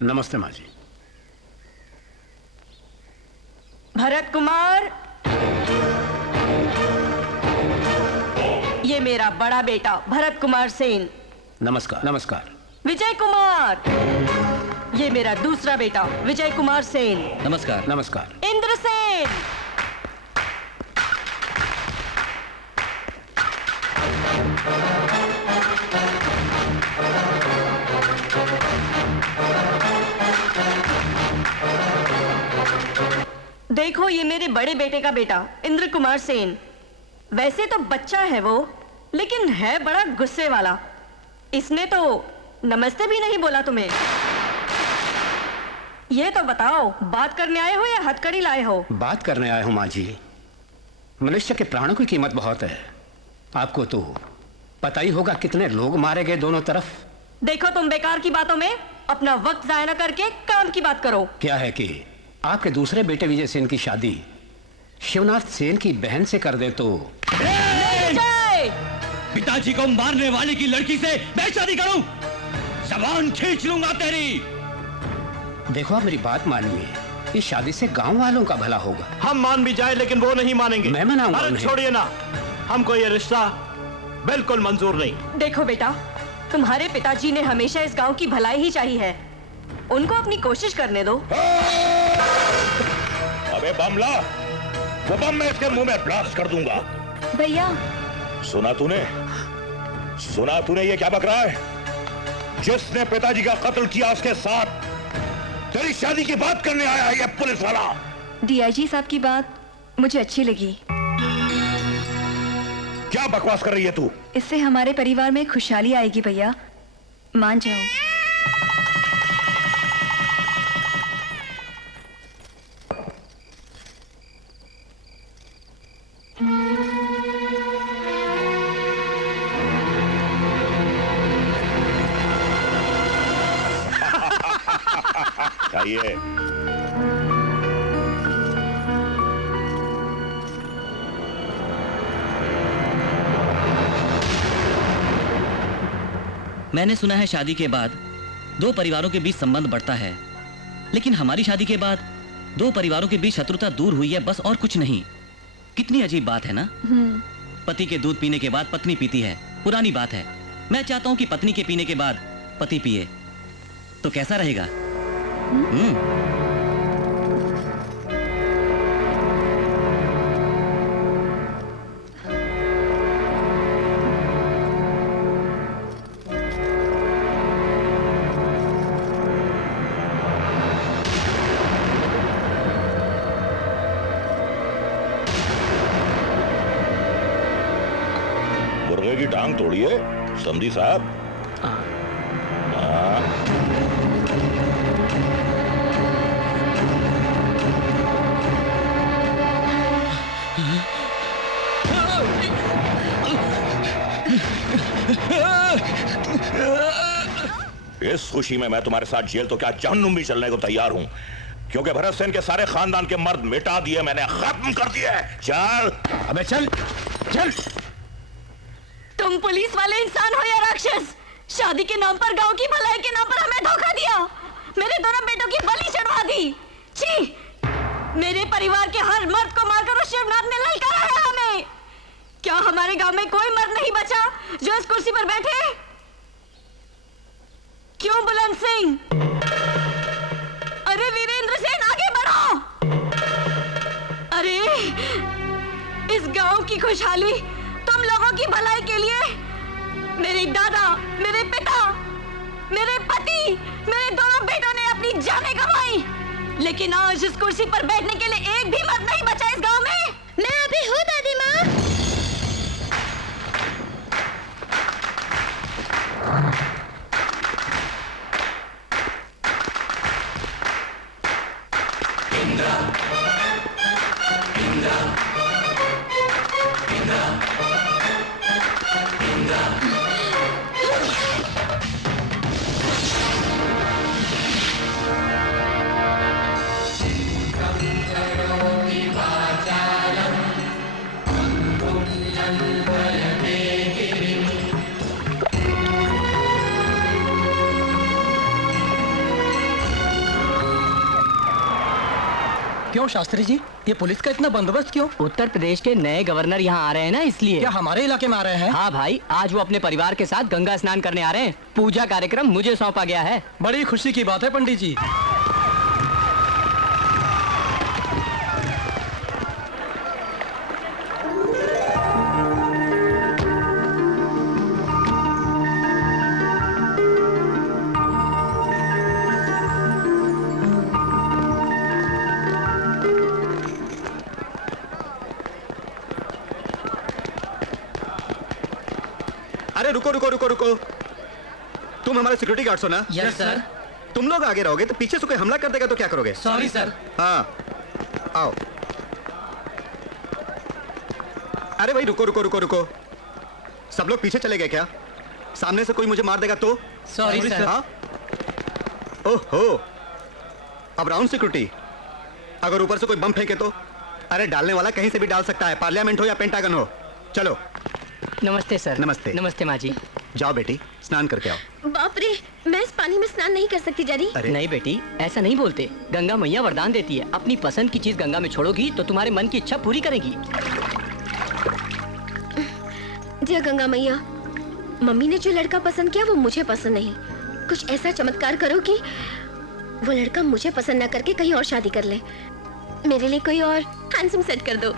नमस्ते माँ जी। भरत कुमार, ये मेरा बड़ा बेटा भरत कुमार सेन। नमस्कार। नमस्कार। विजय कुमार, ये मेरा दूसरा बेटा विजय कुमार सेन। नमस्कार। नमस्कार। इंद्र सेन, देखो ये मेरे बड़े बेटे का बेटा इंद्र कुमार सेन। वैसे तो बच्चा है वो, लेकिन है बड़ा गुस्से वाला। इसने तो नमस्ते भी नहीं बोला तुम्हें। ये तो बताओ, बात करने आए हो या हथकड़ी लाए हो? बात करने आए हो माँ जी। मनुष्य के प्राणों की कीमत बहुत है। आपको तो पता ही होगा कितने लोग मारे गए दोनों तरफ। देखो तुम बेकार की बातों में अपना वक्त जाया न करके काम की बात करो। क्या है कि आपके दूसरे बेटे विजय सेन की शादी शिवनाथ सेन की बहन से कर दे तो। पिताजी को मारने वाले की लड़की से मैं शादी करूं? जबान खींच लूंगा तेरी। देखो आप मेरी बात मानिए, इस शादी से गांव वालों का भला होगा। हम मान भी जाए लेकिन वो नहीं मानेंगे। मैं मनाऊंगा अरे उन्हें। छोड़िए ना, हमको ये रिश्ता बिल्कुल मंजूर नहीं। देखो बेटा, तुम्हारे पिताजी ने हमेशा इस गांव की भलाई ही चाहिए है। उनको अपनी कोशिश करने दो। अबे बम ला, वो बम मैं इसके मुंह में ब्लास्ट कर दूंगा। भैया, सुना तूने ये क्या बक रहा है? जिसने पिताजी का कत्ल किया उसके साथ तेरी शादी की बात करने आया है ये पुलिस वाला। डीआईजी साहब की बात मुझे अच्छी लगी। क्या बकवास कर रही है तू? इससे हमारे परिवार में खुशहाली आएगी भैया, मान जाओ। चाहिए। मैंने सुना है शादी के बाद दो परिवारों के बीच संबंध बढ़ता है, लेकिन हमारी शादी के बाद दो परिवारों के बीच शत्रुता दूर हुई है, बस और कुछ नहीं। कितनी अजीब बात है ना? पति के दूध पीने के बाद पत्नी पीती है, पुरानी बात है। मैं चाहता हूं कि पत्नी के पीने के बाद पति पिए, तो कैसा रहेगा? मुर्गे की टांग तोड़िए समझी साहब। इस खुशी में मैं तुम्हारे साथ जेल तो क्या जहन्नुम भी चलने को तैयार हूं, क्योंकि भरत सेन के सारे खानदान के मर्द मिटा दिए मैंने, खत्म कर दिए। चल अबे चल चल। तुम पुलिस वाले इंसान हो या राक्षस? शादी के नाम पर, गांव की भलाई के नाम पर हमें धोखा दिया, मेरे दोनों बेटों की बलि चढ़वा दी। छी! मेरे परिवार के हर मर्द को मारकर उस शिवनाथ ने ललकारा है हमें। क्या हमारे गांव में कोई मर्द नहीं बचा जो इस कुर्सी पर बैठे? क्यों बुलंद सिंह? अरे वीरेंद्र सेन, आगे बढ़ो। अरे इस गांव की खुशहाली, तुम लोगों की भलाई के लिए मेरे दादा, मेरे पिता, मेरे पति, मेरे दोनों बेटों ने अपनी जानें गंवाई, लेकिन आज इस कुर्सी पर बैठने के लिए एक भी मर्द नहीं बचा इस गांव में। मैं अभी हूँ दादी माँ। क्यों शास्त्री जी, ये पुलिस का इतना बंदोबस्त क्यों? उत्तर प्रदेश के नए गवर्नर यहाँ आ रहे हैं ना, इसलिए। क्या हमारे इलाके में आ रहे हैं? हाँ भाई, आज वो अपने परिवार के साथ गंगा स्नान करने आ रहे हैं। पूजा कार्यक्रम मुझे सौंपा गया है। बड़ी खुशी की बात है पंडित जी। अरे रुको रुको रुको रुको, तुम हमारे सिक्योरिटी गार्ड्स हो ना? Yes sir. तुम लोग आगे रहोगे तो पीछे से कोई हमला कर देगा तो क्या करोगे? Sorry sir. हाँ आओ। अरे भाई रुको रुको रुको रुको, सब लोग पीछे चले गए क्या? सामने से कोई मुझे मार देगा तो? Sorry sir. हाँ ओहो, अब राउंड सिक्योरिटी, अगर ऊपर से कोई बम फेंके तो? अरे डालने वाला कहीं से भी डाल सकता है, पार्लियामेंट हो या पेंटागन हो। चलो। नमस्ते सर। नमस्ते। नमस्ते माँ जी। जाओ बेटी, स्नान करके आओ। बाप रे, मैं इस पानी में स्नान नहीं कर सकती डैडी। अरे नहीं बेटी, ऐसा नहीं बोलते। गंगा मैया वरदान देती है, अपनी पसंद की चीज गंगा में छोड़ोगी तो तुम्हारे मन की इच्छा पूरी करेगी। जय गंगा मैया, मम्मी ने जो लड़का पसंद किया वो मुझे पसंद नहीं। कुछ ऐसा चमत्कार करो कि वो लड़का मुझे पसंद ना करके कहीं और शादी कर ले। मेरे लिए कोई और हैंडसम सेट कर दो।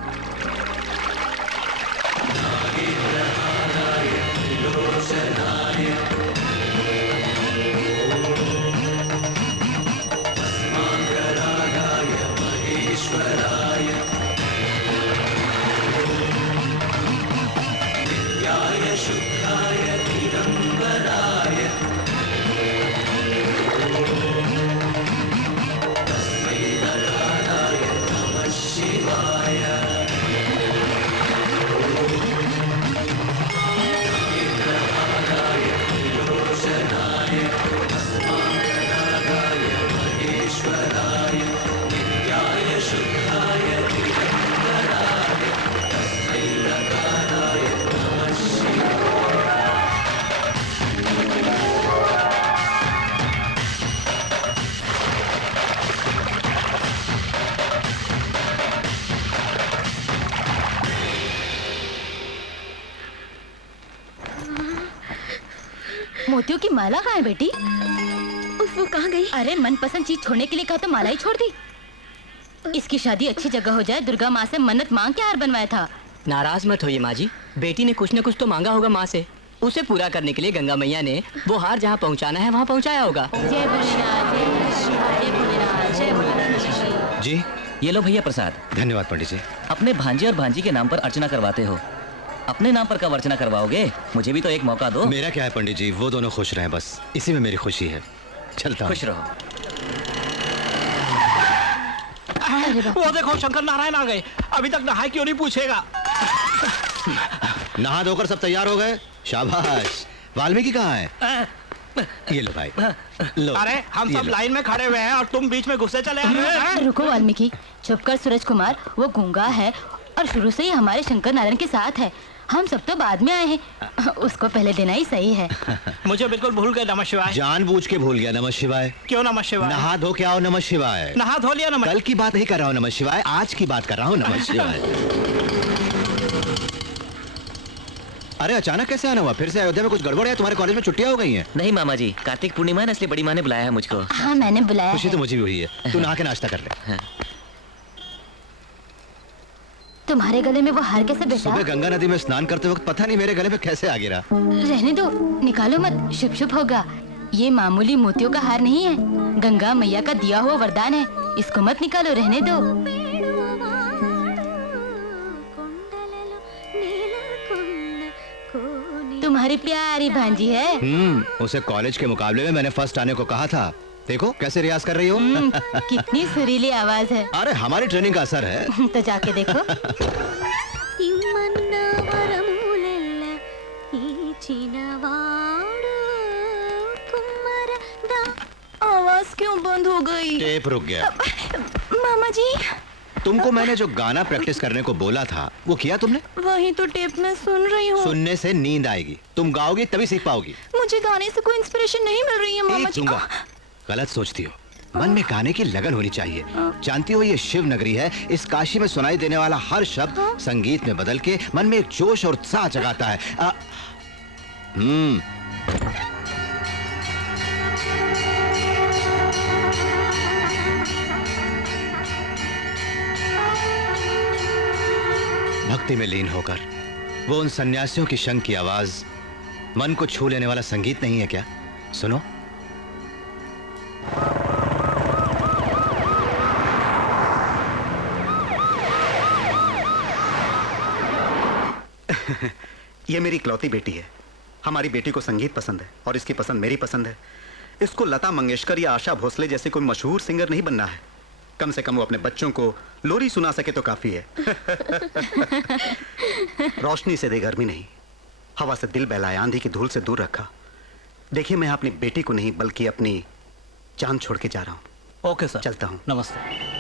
मोतियों की माला कहाँ है बेटी? उफ, वो कहाँ गई? अरे मनपसंद चीज छोड़ने के लिए कहा तो माला ही छोड़ दी। इसकी शादी अच्छी जगह हो जाए, दुर्गा माँ से मन्नत मांग के हार बनवाया था। नाराज मत होइए माँ जी, बेटी ने कुछ न कुछ तो मांगा होगा माँ से। उसे पूरा करने के लिए गंगा मैया ने वो हार जहाँ पहुँचाना है वहाँ पहुँचाया होगा। जय भोलेनाथ, जय भोलेनाथ, जय भोलेनाथ, जय भोलेनाथ। जी ये लो भैया प्रसाद। धन्यवाद पंडित जी। अपने भांजे और भांजी के नाम पर अर्चना करवाते हो, अपने नाम पर कब अर्चना करवाओगे? मुझे भी तो एक मौका दो। मेरा क्या है पंडित जी, वो दोनों खुश रहें, बस इसी में मेरी खुशी है। चलता हूं। खुश रहो। वो देखो शंकर नारायण आ गए, अभी तक नहाए क्यों नहीं पूछेगा। नहा धोकर सब तैयार हो गए? शाबाश। वाल्मीकि कहाँ है? ये लो भाई, लो। अरे हम ये सब लो। लाइन में खड़े हुए हैं और तुम बीच में घुसे चले आ रहे हो। रुको वाल्मीकि, चुप कर सूरज कुमार। वो गूंगा है और शुरू से ही हमारे शंकर नारायण के साथ है। हम सब तो बाद में आए हैं, उसको पहले देना ही सही है। मुझे बिल्कुल भूल गए। नमः शिवाय। जानबूझ के भूल गया। नमः शिवाय। क्यों नमः शिवाय? नहा धो के आओ। नमः शिवाय। नहा धो लिया नमः। कल की बात नहीं कर रहा हूँ नमः शिवाय, आज की बात कर रहा हूँ नमः शिवाय। अरे अचानक कैसे आना हुआ? फिर से अयोध्या में कुछ गड़बड़ है? तुम्हारे कॉलेज में छुट्टियां हो गई हैं? नहीं मामा जी, कार्तिक पूर्णिमा है ना, इसलिए बड़ी माँ ने बुलाया है मुझको। हाँ मैंने बुलाया खुशी है। तो मुझे भी हुई है। तू नहा के नाश्ता कर ले। तुम्हारे गले में वो हार कैसे बेटा? सुबह गंगा नदी में स्नान करते वक्त पता नहीं मेरे गले में कैसे आ गिरा। रहने दो, निकालो मत, शुभ शुभ होगा। ये मामूली मोतियों का हार नहीं है, गंगा मैया का दिया हुआ वरदान है। इसको मत निकालो, रहने दो। तुम्हारी प्यारी भांजी है। उसे कॉलेज के मुकाबले में मैंने फर्स्ट आने को कहा था। देखो कैसे रियाज कर रही हो। कितनी सुरीली आवाज है। अरे हमारी ट्रेनिंग का असर है। तो जाके देखो। आवाज क्यों बंद हो गई? टेप रुक गया। मामा जी, तुमको मैंने जो गाना प्रैक्टिस करने को बोला था वो किया तुमने? वही तो टेप में सुन रही हूँ। सुनने से नींद आएगी, तुम गाओगी तभी सीख पाओगी। मुझे गाने से कोई इंस्पिरेशन नहीं मिल रही है मामा जी। दूंगा। गलत सोचती हो। मन में गाने की लगन होनी चाहिए। जानती हो ये शिव नगरी है, इस काशी में सुनाई देने वाला हर शब्द संगीत में बदल के मन में एक जोश और उत्साह जगाता है। भक्ति में लीन होकर वो उन सन्यासियों की शंख की आवाज मन को छू लेने वाला संगीत नहीं है क्या? सुनो। ये मेरी इकलौती बेटी है। हमारी बेटी को संगीत पसंद है और इसकी पसंद मेरी पसंद है। इसको लता मंगेशकर या आशा भोसले जैसे कोई मशहूर सिंगर नहीं बनना है। कम से कम वो अपने बच्चों को लोरी सुना सके तो काफी है। रोशनी से दे गर्मी नहीं, हवा से दिल बहलाए, आंधी की धूल से दूर रखा। देखिए मैं अपनी बेटी को नहीं बल्कि अपनी जान छोड़ के जा रहा हूँ। ओके सर, चलता हूँ। नमस्ते।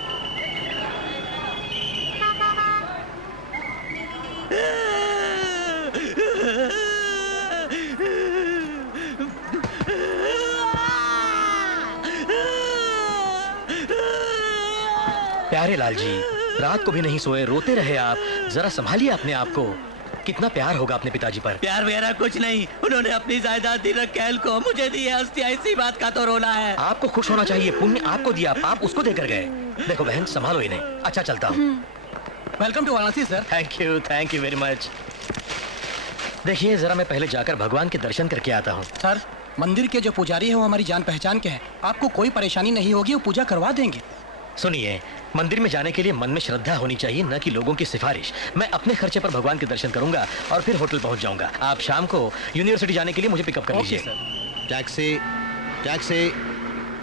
प्यारे लाल जी, रात को भी नहीं सोए, रोते रहे आप। जरा संभालिए अपने आप को। कितना प्यार होगा अपने पिताजी पर। प्यार वगैरह कुछ नहीं, उन्होंने अपनी जायदाद दी रखेल को, मुझे दी है हस्तियां, इसी बात का तो रोना है। आपको खुश होना चाहिए, पुण्य आपको दिया, आप उसको देकर गए। देखो बहन, संभालो इन्हें। अच्छा चलता हूँ। Welcome to Varanasi sir. Thank you very much. देखिए जरा मैं पहले जाकर भगवान के दर्शन करके आता हूँ। सर, मंदिर के जो पुजारी है वो हमारी जान पहचान के हैं। आपको कोई परेशानी नहीं होगी, वो पूजा करवा देंगे। सुनिए, मंदिर में जाने के लिए मन में श्रद्धा होनी चाहिए, न कि लोगों की सिफारिश। मैं अपने खर्चे पर भगवान के दर्शन करूंगा और फिर होटल पहुंच जाऊंगा। आप शाम को यूनिवर्सिटी जाने के लिए मुझे पिकअप कर लीजिए। टैक्सी टैक्सी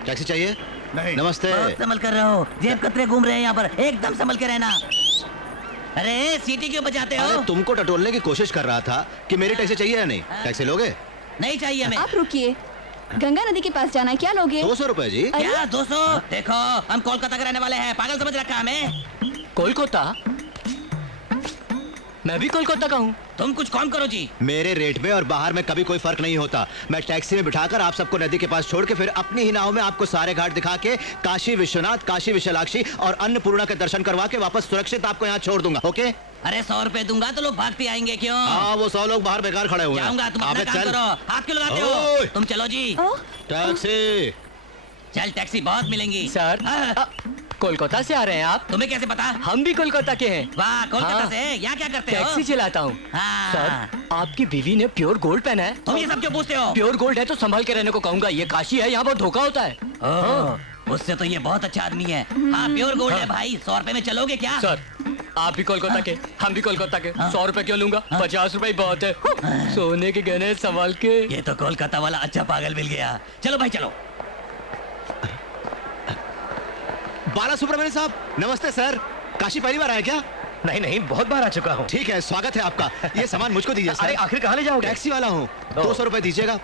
टैक्सी चाहिए? नहीं। नमस्ते। संभल कर रहो, जेब कतरे घूम रहे हैं यहाँ पर, एकदम संभल के रहना। अरे सीटी क्यों बजाते हो? अरे तुमको टटोलने की कोशिश कर रहा था कि मेरी टैक्सी चाहिए या नहीं। टैक्सी लोगे? नहीं चाहिए हमें। आप रुकिए, गंगा नदी के पास जाना है, क्या लोगे? 200 रुपए जी। क्या 200? देखो हम कोलकाता के रहने वाले हैं, पागल समझ रखा हमें। कोलकाता? मैं भी कोलकाता का हूँ। तुम कुछ कम करो जी। मेरे रेट में और बाहर में कभी कोई फर्क नहीं होता। मैं टैक्सी में बिठाकर आप सबको नदी के पास छोड़ के फिर अपनी ही नाव में आपको सारे घाट दिखा के काशी विश्वनाथ, काशी विशालाक्षी और अन्नपूर्णा के दर्शन करवा के वापस सुरक्षित आपको यहाँ छोड़ दूंगा। ओके? अरे 100 रुपए दूंगा तो लोग भागते आएंगे क्यों? हाँ, वो 100 लोग बाहर बेकार खड़े हुए हैं। जाऊंगा, तुम अपना अबे काम चल। करो। हाथ क्यों लगाते हो? ओए। तुम चलो जी। टैक्सी। चल टैक्सी बहुत मिलेंगी। सर, हाँ। कोलकाता से आ रहे हैं आप? तुम्हें कैसे पता? हम भी कोलकाता के हैं। वाह, कोलकाता हाँ। से? यहाँ क्या करते हो? टैक्सी चलाता हूँ। हाँ। सर, आपकी बीवी ने प्योर गोल्ड पहना है। तुम ये सब क्यों पूछते हो? प्योर गोल्ड है तो संभाल के रहने को कहूंगा। ये काशी है, यहाँ बहुत धोखा होता है। ओह, उससे तो ये बहुत अच्छा आदमी है। हाँ, प्योर गोल्ड है भाई। 100 रुपए में चलोगे क्या? सर, आप भी कोलकाता के, हम भी कोलकाता के। 100 रुपए क्यों लूंगा? 50 रुपए बहुत है। सोने के गहने संभाल के। ये तो कोलकाता वाला अच्छा पागल मिल गया। चलो भाई चलो। बाला सुब्रमण्यम साहब, नमस्ते सर। काशी पहली बार आए क्या? नहीं, बहुत बार आ चुका हूँ। ठीक है, स्वागत है आपका। ये सामान मुझको दीजिए सर। अरे आखिर कहाँ ले जाओगे? टैक्सी वाला हूँ, 200 रुपए दीजिएगा।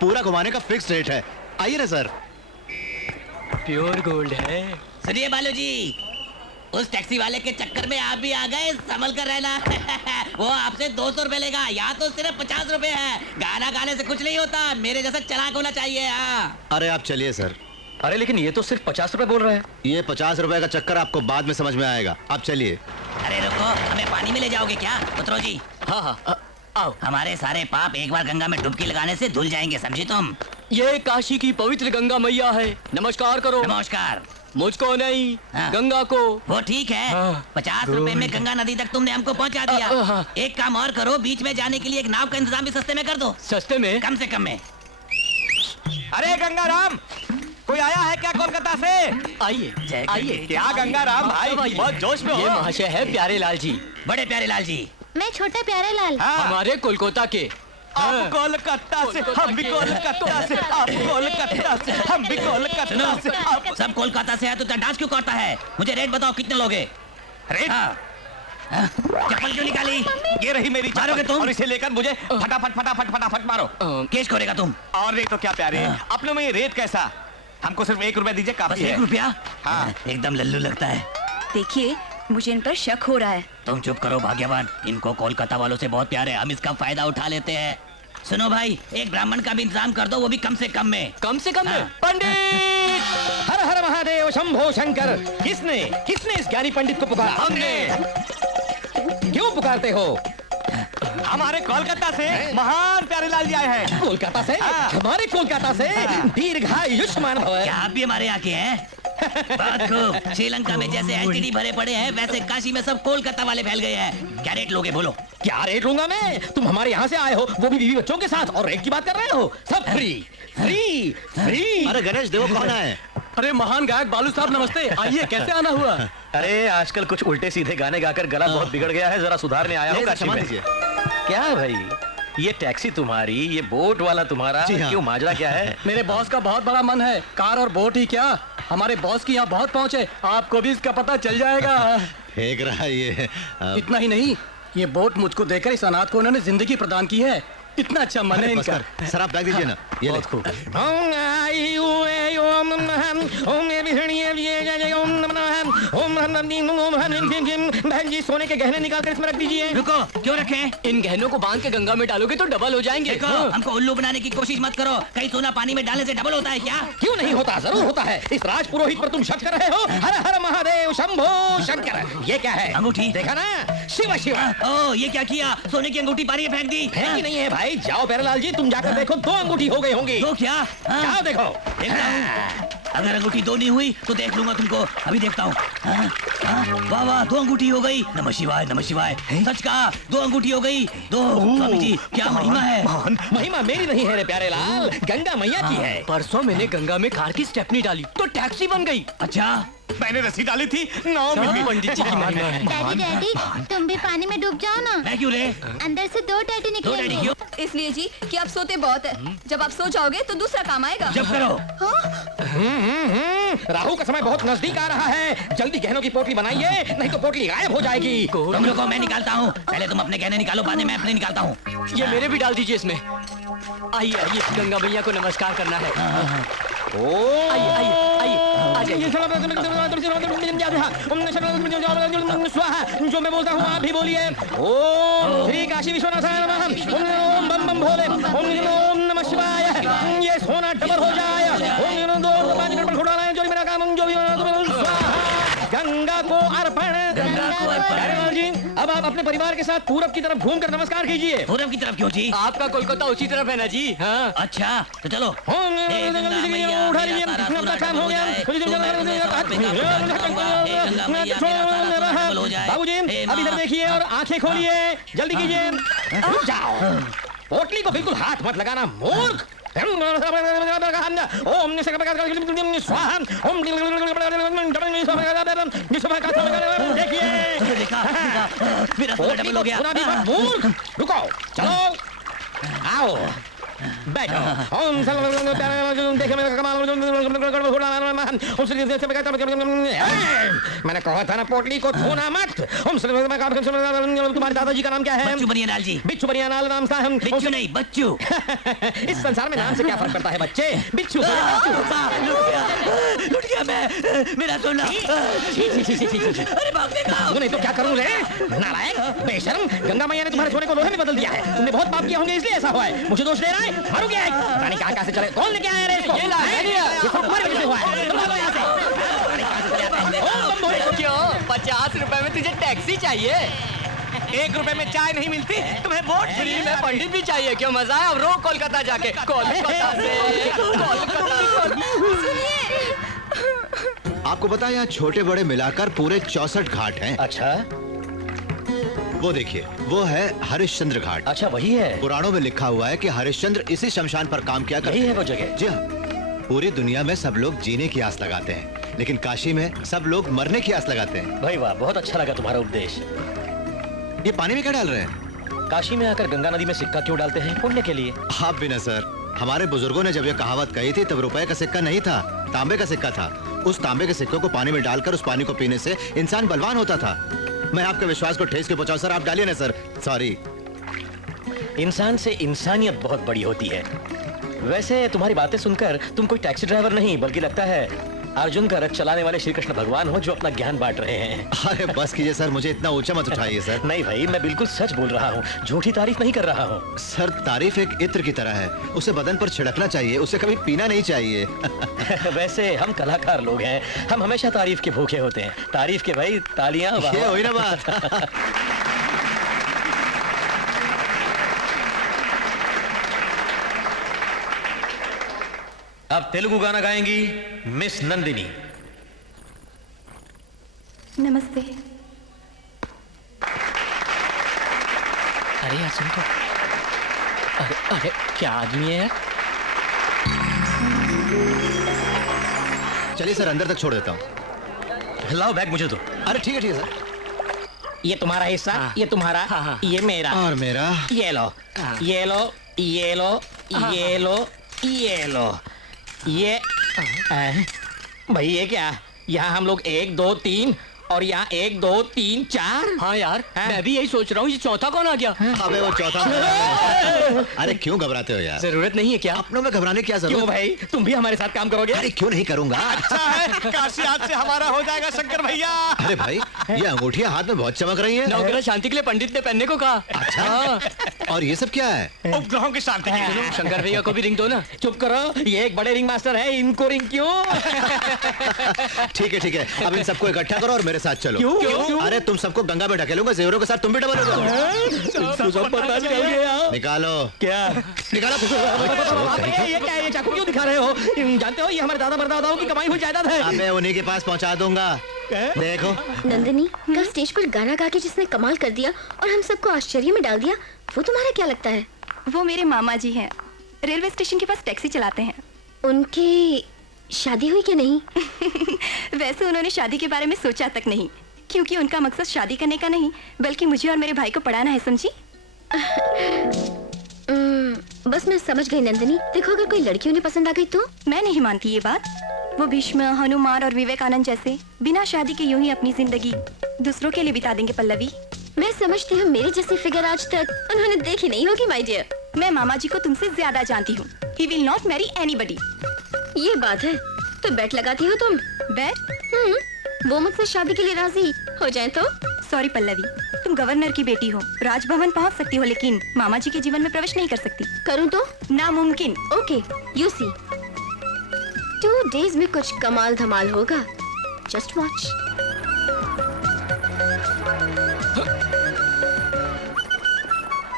पूरा घुमाने का फिक्स रेट है। आइए ना सर। प्योर गोल्ड है। सुनिए बालू जी, उस टैक्सी वाले के चक्कर में आप भी आ गए, संभल कर रहना। वो आपसे 200 रुपए लेगा, यहाँ तो सिर्फ 50 रुपए है। गाना गाने से कुछ नहीं होता, मेरे जैसा चालाक होना चाहिए। हाँ। अरे आप चलिए सर। अरे लेकिन ये तो सिर्फ 50 रुपए बोल रहे हैं। ये 50 रुपए का चक्कर आपको बाद में समझ में आएगा। आप चलिए। अरे रुको, हमें पानी में ले जाओगे क्या? उतरो जी। हाँ, आओ। हमारे सारे पाप एक बार गंगा में डुबकी लगाने से धुल जाएंगे, समझी तुम? ये काशी की पवित्र गंगा मैया है। नमस्कार करो। नमस्कार। मुझको नहीं, हाँ। गंगा को। वो ठीक है, हाँ। 50 रुपए में गंगा नदी तक तुमने हमको पहुंचा दिया। हाँ। एक काम और करो, बीच में जाने के लिए एक नाव का इंतजाम भी सस्ते में कर दो। सस्ते में? कम से कम में। अरे गंगाराम, कोई आया है क्या कोलकाता से? आइए, आइए। क्या गंगाराम भाई, बहुत जोश में हो। ये महाशय है प्यारे लाल जी। बड़े प्यारे लाल जी। मैं छोटा प्यारे लाल। हमारे कोलकाता के। आप कोलकाता से, हम भी कोलकाता से। आप कोलकाता से, हम भी कोलकाता से। आप सब कोलकाता से है तो डांस क्यों करता है? मुझे रेट बताओ, कितने लोगे? रेट? हाँ। चप्पल क्यों निकाली? ये रही मेरी मारोगे चप्पल तुम? और इसे लेकर मुझे फटाफट मारो। केस करेगा तुम? और नहीं तो क्या प्यारे, अपनों में ये रेट कैसा? हमको सिर्फ 1 रुपया दीजिए, बस काफी है। 1 रुपया? हाँ। एकदम लल्लू लगता है। देखिए, मुझे इन पर शक हो रहा है। तुम चुप करो भाग्यवान, इनको कोलकाता वालों से बहुत प्यार है, हम इसका फायदा उठा लेते हैं। सुनो भाई, एक ब्राह्मण का भी इंतजाम कर दो, वो भी कम से कम में। कम से कम में? हाँ। पंडित! हर हर महादेव शंभो शंकर। किसने किसने इस ज्ञानी पंडित को पुकारा? हमने। क्यों पुकारते हो? हमारे कोलकाता से महान प्यारेलाल जी आए हैं। कोलकाता से? हमारे कोलकाता से? दीर्घायुष्मान भव। क्या आप भी हमारे यहाँ के हैं? बात खूब। श्रीलंका में जैसे एसटीडी भरे पड़े हैं, वैसे काशी में सब कोलकाता वाले फैल गए हैं। क्या रेट लोगे बोलो? क्या रेट लूंगा मैं? तुम हमारे यहाँ से आए हो, वो भी बीवी बच्चों के साथ, और रेट की बात कर रहे हो? सब फ्री फ्री फ्री। अरे गणेश देव कौन है? अरे महान गायक बालू साहब नमस्ते। आइए, कैसे आना हुआ? अरे आजकल कुछ उल्टे सीधे गाने गाकर गला बहुत बिगड़ गया है, जरा सुधारने आया हो काशी में। क्या भाई, ये टैक्सी तुम्हारी, ये बोट वाला तुम्हारा, क्यों माजरा क्या है? मेरे बॉस का बहुत बड़ा मन है, कार और बोट ही क्या, हमारे बॉस की यहाँ बहुत पहुँच है, आपको भी इसका पता चल जाएगा। फेंक रहा है ये। इतना ही नहीं, ये बोट मुझको देकर इस अनाथ को उन्होंने जिंदगी प्रदान की है। इतना अच्छा मन है इनका। सर आप बैग दीजिए ना, ये बहुत खूब। बहन जी, सोने के गहने निकाल कर इसमें रख दीजिए। रुको, क्यों रखें? इन गहनों को बांध के गंगा में डालोगे तो डबल हो जाएंगे। देखो, हमको उल्लू बनाने की कोशिश मत करो। कहीं सोना पानी में डालने से डबल होता है क्या? क्यों नहीं होता? जरूर होता है। इस राज पुरोहित पर तुम शक कर रहे हो? हर हर महादेव शंभो शंकर। ये क्या है? अंगूठी। देखा ना? शिव शिव। ओ, ये क्या किया? सोने की अंगूठी पानी में फेंक दी। फेंकी नहीं है भाई, जाओ प्यारेलाल जी, तुम जाकर देखो, 2 अंगूठी हो गई होंगी। दो क्या? जाओ देखो। देखता हूँ। अगर अंगूठी 2 नहीं हुई तो देख लूंगा तुमको। अभी देखता हूँ। वाह वाह, 2 अंगूठी हो गई। नमः शिवाय नमः शिवाय। सच कहा, 2 अंगूठी हो गई। 2। स्वामी जी, क्या महिमा है? महिमा मेरी नहीं है रे प्यारेलाल, गंगा मैया की है। परसों मैंने गंगा में कार की स्टेपनी डाली तो टैक्सी बन गई। अच्छा, मैंने रस्सी डाली थी, नाव मिल गई। पंडित जी की महिमा है। डैडी डैडी तुम भी पानी में डूब जाओ ना। मैं क्यों रे? अंदर से 2 टैटू दो डैडी क्यों? इसलिए जी कि आप सोते बहुत है। जब आप सो जाओगे तो दूसरा काम आएगा। जब करो। राहु का समय बहुत नजदीक आ रहा है, जल्दी गहनों की पोटली बनाइए, नहीं तो पोटली गायब हो जाएगी। तुम रुको, मैं निकालता हूँ। पहले तुम अपने गहने निकालो, बाद में मैं अपने निकालता हूँ। ये मेरे भी डाल दीजिए इसमें। आइए आइए, गंगा मैया को नमस्कार करना है। आइए आइए आइए, आ जाइए। स्वाहा, जो मैं बोलता हूँ आप भी बोलिए। ओम श्री काशी विश्वनाथाय नमः। ओम बम बम भोले। ओम नमः शिवाय। ये सोना डबल हो जाए। ओम 2 पानी गड़बड़ घोड़ा लाए, जो मेरा काम, जो भी स्वाहा। गंगा को अर्पण। प्यारेलाल जी, अब आप अपने परिवार के साथ पूरब की तरफ घूमकर नमस्कार कीजिए। पूरब की तरफ क्यों जी? आपका कोलकाता उसी तरफ है ना जी। हाँ। अच्छा, तो चलो। उठा लीजिए, अपना काम हो गया। बाबूजी, अब इधर देखिए और आंखें खोलिए, जल्दी कीजिए। जाओ, पोटली को बिल्कुल हाथ मत लगाना, मूर्ख। ओम स्वाहा। ओम देखिए, मेरा सोना डबल हो गया। मूर्ख। रुको, चलो, आओ, बैठो। ओम देखिए मेरा कमाल। मैंने कहा था ना पोटली को छूना मत। तुम्हारे दादाजी का नाम क्या है? बच्चू बनियालाल जी। बिच्छू बनियालाल नाम था। हम बिच्छू नहीं, बच्चू। इस संसार में नाम से क्या फर्क पड़ता है बच्चे? बिच्छू। लुट गया मैं, मेरा सोना। अरे बाप रे बाप। नहीं तो क्या करूं रे? नालायक, बेशर्म। गंगा मैया ने तुम्हारे सोने को लोहे में बदल दिया है। तुमने बहुत पाप किए होंगे, इसलिए ऐसा हुआ है। मुझे दोष दे रहा है? मारू क्या है? रानी कहाँ से चले? कौन लेके आया रे इसको? ये तुम्हारी वजह से हुआ है। तुम भागो यहाँ से। क्यों? 50 रुपए में तुझे टैक्सी चाहिए? 1 रुपए में चाय नहीं मिलती, तुम्हें वोट फ्री में पंडित भी चाहिए? क्यों, मजा है? अब रो कोलकाता जाके। कोलकाता से आपको पता है यहाँ छोटे बड़े मिलाकर पूरे 64 घाट हैं। अच्छा, वो देखिए, वो है हरिश्चंद्र घाट। अच्छा वही है। पुराणों में लिखा हुआ है कि हरिश्चंद्र इसी शमशान पर काम किया करते यही है हैं। वो जगह। जी हाँ, पूरी दुनिया में सब लोग जीने की आस लगाते हैं, लेकिन काशी में सब लोग मरने की आस लगाते हैं। भाई वाह, बहुत अच्छा लगा तुम्हारा उपदेश। ये पानी में क्या डाल रहे हैं? काशी में आकर गंगा नदी में सिक्का क्यों डालते हैं? पुण्य के लिए। आप भी ना सर, हमारे बुजुर्गों ने जब ये कहावत कही थी तब रुपए का सिक्का नहीं था, तांबे का सिक्का था। उस तांबे के सिक्कों को पानी में डालकर उस पानी को पीने से इंसान बलवान होता था। मैं आपके विश्वास को ठेस के पहुंचाऊं सर, आप डालिए ना सर। सॉरी। इंसान से इंसानियत बहुत बड़ी होती है। वैसे तुम्हारी बातें सुनकर तुम कोई टैक्सी ड्राइवर नहीं, बल्कि लगता है अर्जुन का रथ चलाने वाले श्री कृष्ण भगवान हो जो अपना ज्ञान बांट रहे हैं। अरे बस कीजिए सर, मुझे इतना ऊंचा मत उठाइए सर। नहीं भाई, मैं बिल्कुल सच बोल रहा हूँ, झूठी तारीफ नहीं कर रहा हूँ। सर तारीफ एक इत्र की तरह है, उसे बदन पर छिड़कना चाहिए, उसे कभी पीना नहीं चाहिए। वैसे हम कलाकार लोग हैं, हम हमेशा तारीफ के भूखे होते हैं। तारीफ के भाई तालियां। ये हुई ना बात। अब तेलुगु गाना गाएंगी मिस नंदिनी। नमस्ते। अरे यार सुन तो। अरे क्या आदमी है यार। चलिए सर, अंदर तक छोड़ देता हूँ। लाओ बैग मुझे दो। अरे ठीक है सर। ये तुम्हारा हिस्सा, ये तुम्हारा, ये मेरा और मेरा। ये लो, ये लो, ये लो, ये लो, ये लो। ये भाई ये क्या, यहाँ हम लोग 1 2 3 और यहाँ 1 2 3 4। हाँ यार, मैं भी यही सोच रहा हूँ, ये चौथा कौन आ गया? अबे वो चौथा। अरे क्यों घबराते हो यार? जरूरत नहीं है क्या? अपनों में घबराने की क्या जरूरत? क्यों भाई, तुम भी हमारे साथ काम करोगे? अरे क्यों नहीं करूंगा। अच्छा है, काशी हाथ से हमारा हो जाएगा शंकर भैया। अरे भाई, ये अंगूठियां हाथ में बहुत चमक रही हैं। नवग्रह शांति के लिए पंडित ने पहनने को कहा। अच्छा। और ये सब क्या है? उपग्रहों की शांति के लिए। शंकर भैया को भी रिंग दो ना। चुप करो, ये एक बड़े रिंग मास्टर है, इनको रिंग क्यों? ठीक है ठीक है, अब इन सबको इकट्ठा करो और मेरे साथ चलो। क्यों? अरे तुम सबको गंगा में ढकेलूंगा, जेवरों के साथ तुम भी डबल हो सब पता चल गया। निकालो। क्या निकालो। ये क्या है, ये चाकू क्यों दिखा रहे हो? जानते हो ये हमारे दादा परदादाओं की कमाई हुई जायदाद है। अबे उन्हीं के पास पहुंचा दूंगा। देखो नंदिनी, कल स्टेज पर गाना गा के जिसने कमाल कर दिया और हम सबको आश्चर्य में डाल दिया, वो तुम्हारा क्या लगता है? वो मेरे मामा जी हैं, रेलवे स्टेशन के पास टैक्सी चलाते हैं। उनकी शादी हुई कि नहीं? वैसे उन्होंने शादी के बारे में सोचा तक नहीं, क्योंकि उनका मकसद शादी करने का नहीं बल्कि मुझे और मेरे भाई को पढ़ाना है, समझी? बस मैं समझ गई नंदिनी। देखो अगर कोई लड़की उन्हें पसंद आ गई तो? मैं नहीं मानती ये बात। वो भीष्म, हनुमान और विवेकानंद जैसे बिना शादी के यूं ही अपनी जिंदगी दूसरों के लिए बिता देंगे पल्लवी। मैं समझती हूँ मेरी जैसी फिगर आज तक उन्होंने देखी नहीं होगी माय डियर। मैं मामा जी को तुमसे ज्यादा जानती हूँ। He will not marry anybody। ये बात है, तो बेट लगाती हो तुम? बेट? वो मुझसे शादी के लिए राजी हो जाए तो? सॉरी पल्लवी, तुम गवर्नर की बेटी हो, राजभवन पहुंच सकती हो लेकिन मामा जी के जीवन में प्रवेश नहीं कर सकती। करूं तो? नामुमकिन। ओके, यू सी 2 days में कुछ कमाल धमाल होगा। Just watch.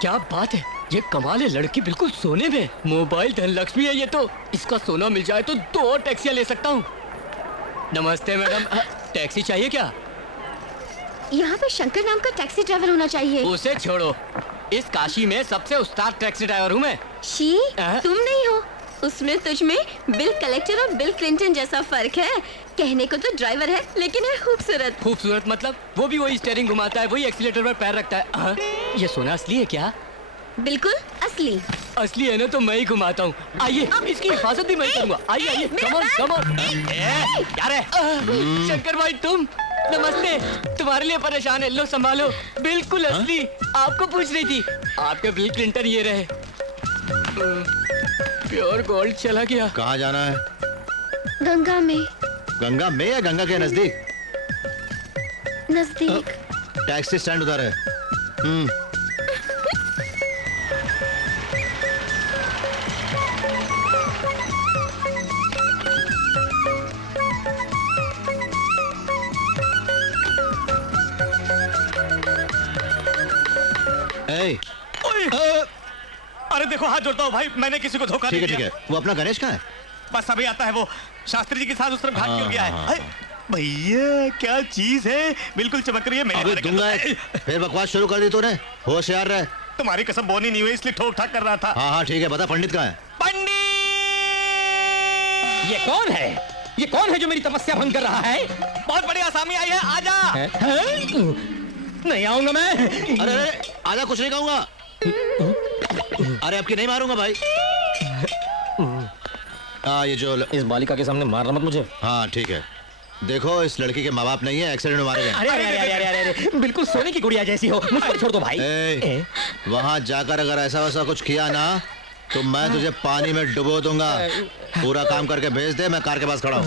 क्या बात है, ये कमाल है, लड़की बिल्कुल सोने में। मोबाइल धन लक्ष्मी है ये तो। इसका सोना मिल जाए तो 2 और टैक्सियां ले सकता हूँ। नमस्ते मैडम, टैक्सी चाहिए क्या? यहाँ पे शंकर नाम का टैक्सी ड्राइवर होना चाहिए। उसे छोड़ो, इस काशी में सबसे उस्ताद टैक्सी ड्राइवर हूँ मैं। शी, तुम नहीं हो। उसमें तुझ में बिल कलेक्टर और बिल क्लिंटन जैसा फर्क है। कहने को तो ड्राइवर है लेकिन है खूबसूरत। खूबसूरत मतलब? वो भी वही स्टीयरिंग घुमाता है, वही एक्सीलेटर पर पैर रखता है। ये सोना असली है क्या? बिल्कुल असली। असली है ना तो मैं ही घुमाता हूँ। आइए, इसकी हिफाजत भी मैं करूँगा। आइए आइए, कम ऑन कम ऑन। क्या रे? शंकर भाई तुम, नमस्ते। तुम्हारे लिए परेशान है, लो संभालो। बिल्कुल असली, आपको पूछ रही थी। आपके बिल क्लिंटन ये रहे। प्योर गोल्ड चला गया। कहाँ जाना है? गंगा में। गंगा में या गंगा के नजदीक? नजदीक। टैक्सी स्टैंड उधर है। अरे देखो, हाथ जोड़ता हूँ भाई, मैंने किसी को धोखा नहीं दिया। ठीक है, वो अपना गणेश कहाँ है? बस अभी आता है, वो शास्त्री जी के साथ उस तरफ भाग क्यों गया है? भैया क्या चीज है, बिल्कुल चमक रही है। अबे दूंगा, फिर बकवास शुरू कर दी तूने। होशियार रहे। तुम्हारी कसम बोनी नहीं हुई इसलिए ठोक ठाक कर रहा था। हाँ हाँ ठीक है, बता पंडित कहाँ है? पंडित! ये कौन है? ये कौन है जो मेरी तपस्या भंग कर रहा है? बहुत बड़ी आसामी आई है, आजा। नहीं आऊंगा मैं। अरे अरे आजा, कुछ नहीं कहूंगा। अरे आपकी नहीं मारूंगा भाई। ये जो इस बालिका के सामने मारना मत मुझे। हाँ ठीक है। देखो इस लड़की के माँ बाप नहीं है, एक्सीडेंट में मारे गए। अरे अरे अरे अरे अरे अरे, बिल्कुल सोने की गुड़िया जैसी हो, मुझ पर छोड़ दो भाई। वहाँ जाकर अगर ऐसा वैसा कुछ किया ना तो मैं तुझे पानी में डुबो दूंगा। पूरा काम करके भेज दे, मैं कार के पास खड़ा हूँ।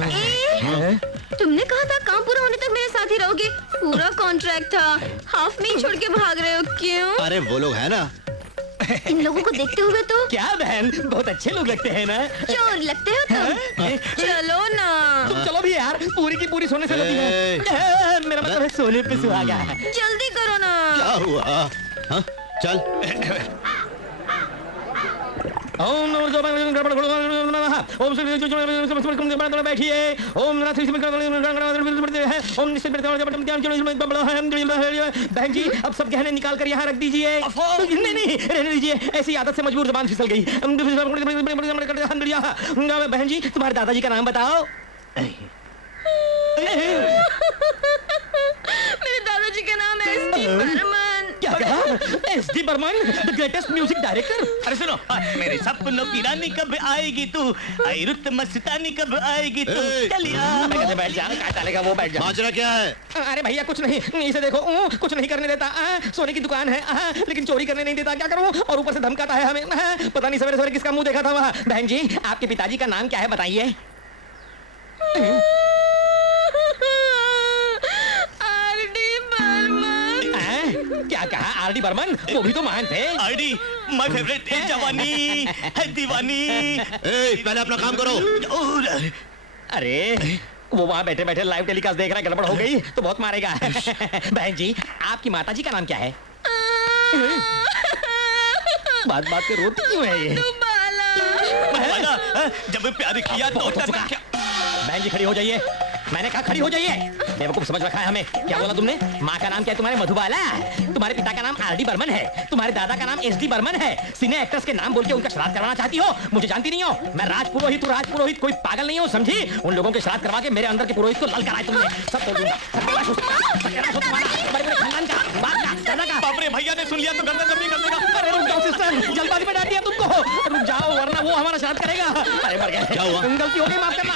तुमने कहा था काम पूरा होने तक मेरे साथ ही रहोगे। पूरा कॉन्ट्रैक्ट था, हाफ में ही छोड़ के भाग रहे हो, क्यों? अरे वो लोग है ना। इन लोगों को देखते हुए तो क्या बहन, बहुत अच्छे लोग लगते हैं ना। चोर लगते हो तुम। चलो ना। तुम चलो भी यार, पूरी की पूरी सोने से लगी है। मेरा मतलब है सोने पे सुहागा। जल्दी करो ना। क्या हुआ? हाँ? चल। ओम नमो बैठिए। ओम बहन जी, अब सब गहने निकाल कर यहाँ रख दीजिए। नहीं, रहने दीजिए, ऐसी आदत से मजबूर जबान फिसल गई। बहन जी, तुम्हारे दादाजी का नाम बताओ। मेरे दादाजी का नाम है एस.डी. बर्मन। क्या कहा? S D. Burman, the greatest music director. अरे सुनो, मेरे सपनों की रानी कब आएगी तू, आई रुत मस्तानी कब आएगी तू, चलिया। बैठ जा, क्या चलेगा वो, बैठ जा। माजरा क्या है? अरे भैया कुछ नहीं, इसे देखो, कुछ नहीं करने देता। सोने की दुकान है, लेकिन चोरी करने नहीं देता। क्या करूं? और ऊपर से धमकाता है हमें। पता नहीं सवेरे सवेरे किसका मुंह देखा था वहाँ। बहन जी, आपके पिताजी का नाम क्या है बताइए? क्या कहा? आर.डी. बर्मन? वो भी तो महान थे। आर.डी. माय फेवरेट, जवानी है दीवानी। पहले अपना काम करो। अरे वो वहाँ बैठे बैठे लाइव टेलीकास्ट देख रहा है, गड़बड़ हो गई तो बहुत मारेगा। बहन जी, आपकी माताजी का नाम क्या है? बात बात पे रोती क्यों है ये? जब प्यार किया तो बहन जी खड़ी हो जाइए। मैंने कहा खड़ी हो जाइए। बेवकूफ समझ रखा है हमें। क्या बोला तुमने? माँ का नाम क्या है तुम्हारे? मधुबाला। तुम्हारे पिता का नाम आर.डी. बर्मन है, तुम्हारे दादा का नाम एस.डी. बर्मन है। सिने एक्टर्स के नाम बोल के उनका श्राद्ध करवाना चाहती हो? मुझे जानती नहीं हो? मैं राजपुरोहित हूँ, राजपुरोहित। कोई पागल नहीं हो, समझी? उन लोगों के श्राद्ध करवा के मेरे अंदर के पुरोहित को लल कराए तुमने। सब तोड़ दूंगा। बाप रे, भैया ने सुन लिया तो गर्दन जमीन कर देगा। अरे रुक जाओ सिस्टर, जल्दबाजी में डाल दिया तुमको। रुक जाओ वरना वो हमारा श्राद्ध करेगा। अरे मर गए। क्या हुआ? गलती हो गई, माफ करना।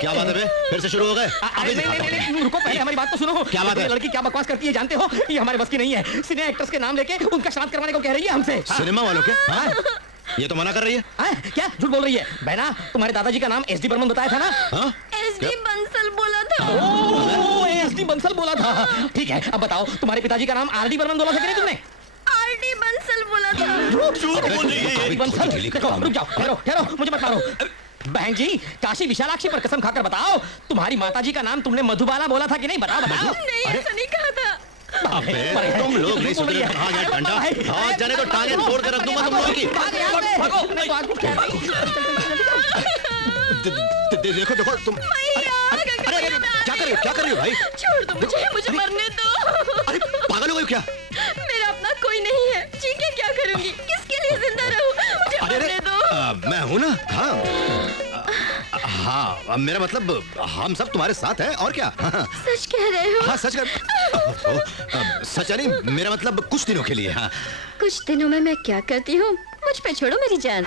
क्या बात है बे? फिर से शुरू हो गए? नहीं, रुको, पहले हमारी बात तो सुनो। क्या बात है? लड़की क्या बकवास करती है जानते हो? ये हमारे बस की नहीं है। सिने एक्टर्स के नाम लेके उनका श्राद्ध करवाने को कह रही है हमसे। सिनेमा वालों के? ये तो मना कर रही है। क्या झूठ बोल रही है? बहना, तुम्हारे दादाजी का नाम एस.डी. बर्मन बताया था ना? एस.डी. बंसल बोला था। एस.डी. बंसल बोला था। ठीक है, अब बताओ तुम्हारे पिताजी का नाम आर.डी. बर्मन बोला था कि नहीं तुमने? आर.डी. बंसल बोला था। बंसल, देखो, रुक जाओ, ठहरो, मुझे मत मारो। बहन जी, काशी विशालाक्षी पर कसम खाकर बताओ, तुम्हारी माताजी का नाम तुमने मधुबाला बोला था कि नहीं? बताओ। नहीं, ऐसा नहीं कहा था। अबे, तुम लोग नहीं सुन रहे। कहाँ गया डंडा? हाँ, जाने तो टांगे तोड़ कर रख दूंगा तुम लोगों की। देखो देखो तुम। अरे क्या कर रही हो भाई? छोड़ दो मुझे मरने दो। अरे पागल हो गई क्या? मेरा अपना कोई नहीं है, जी के क्या करूंगी? किसके लिए जिंदा रहूं? मुझे मरने दो। मैं हूँ ना। हाँ, मेरा मतलब हम सब तुम्हारे साथ हैं और क्या। सच कह रहे हो? हाँ सच कर। सच नहीं, मेरा मतलब कुछ दिनों के लिए। हाँ, कुछ दिनों में मैं क्या करती हूँ? मुझ पे छोड़ो मेरी जान।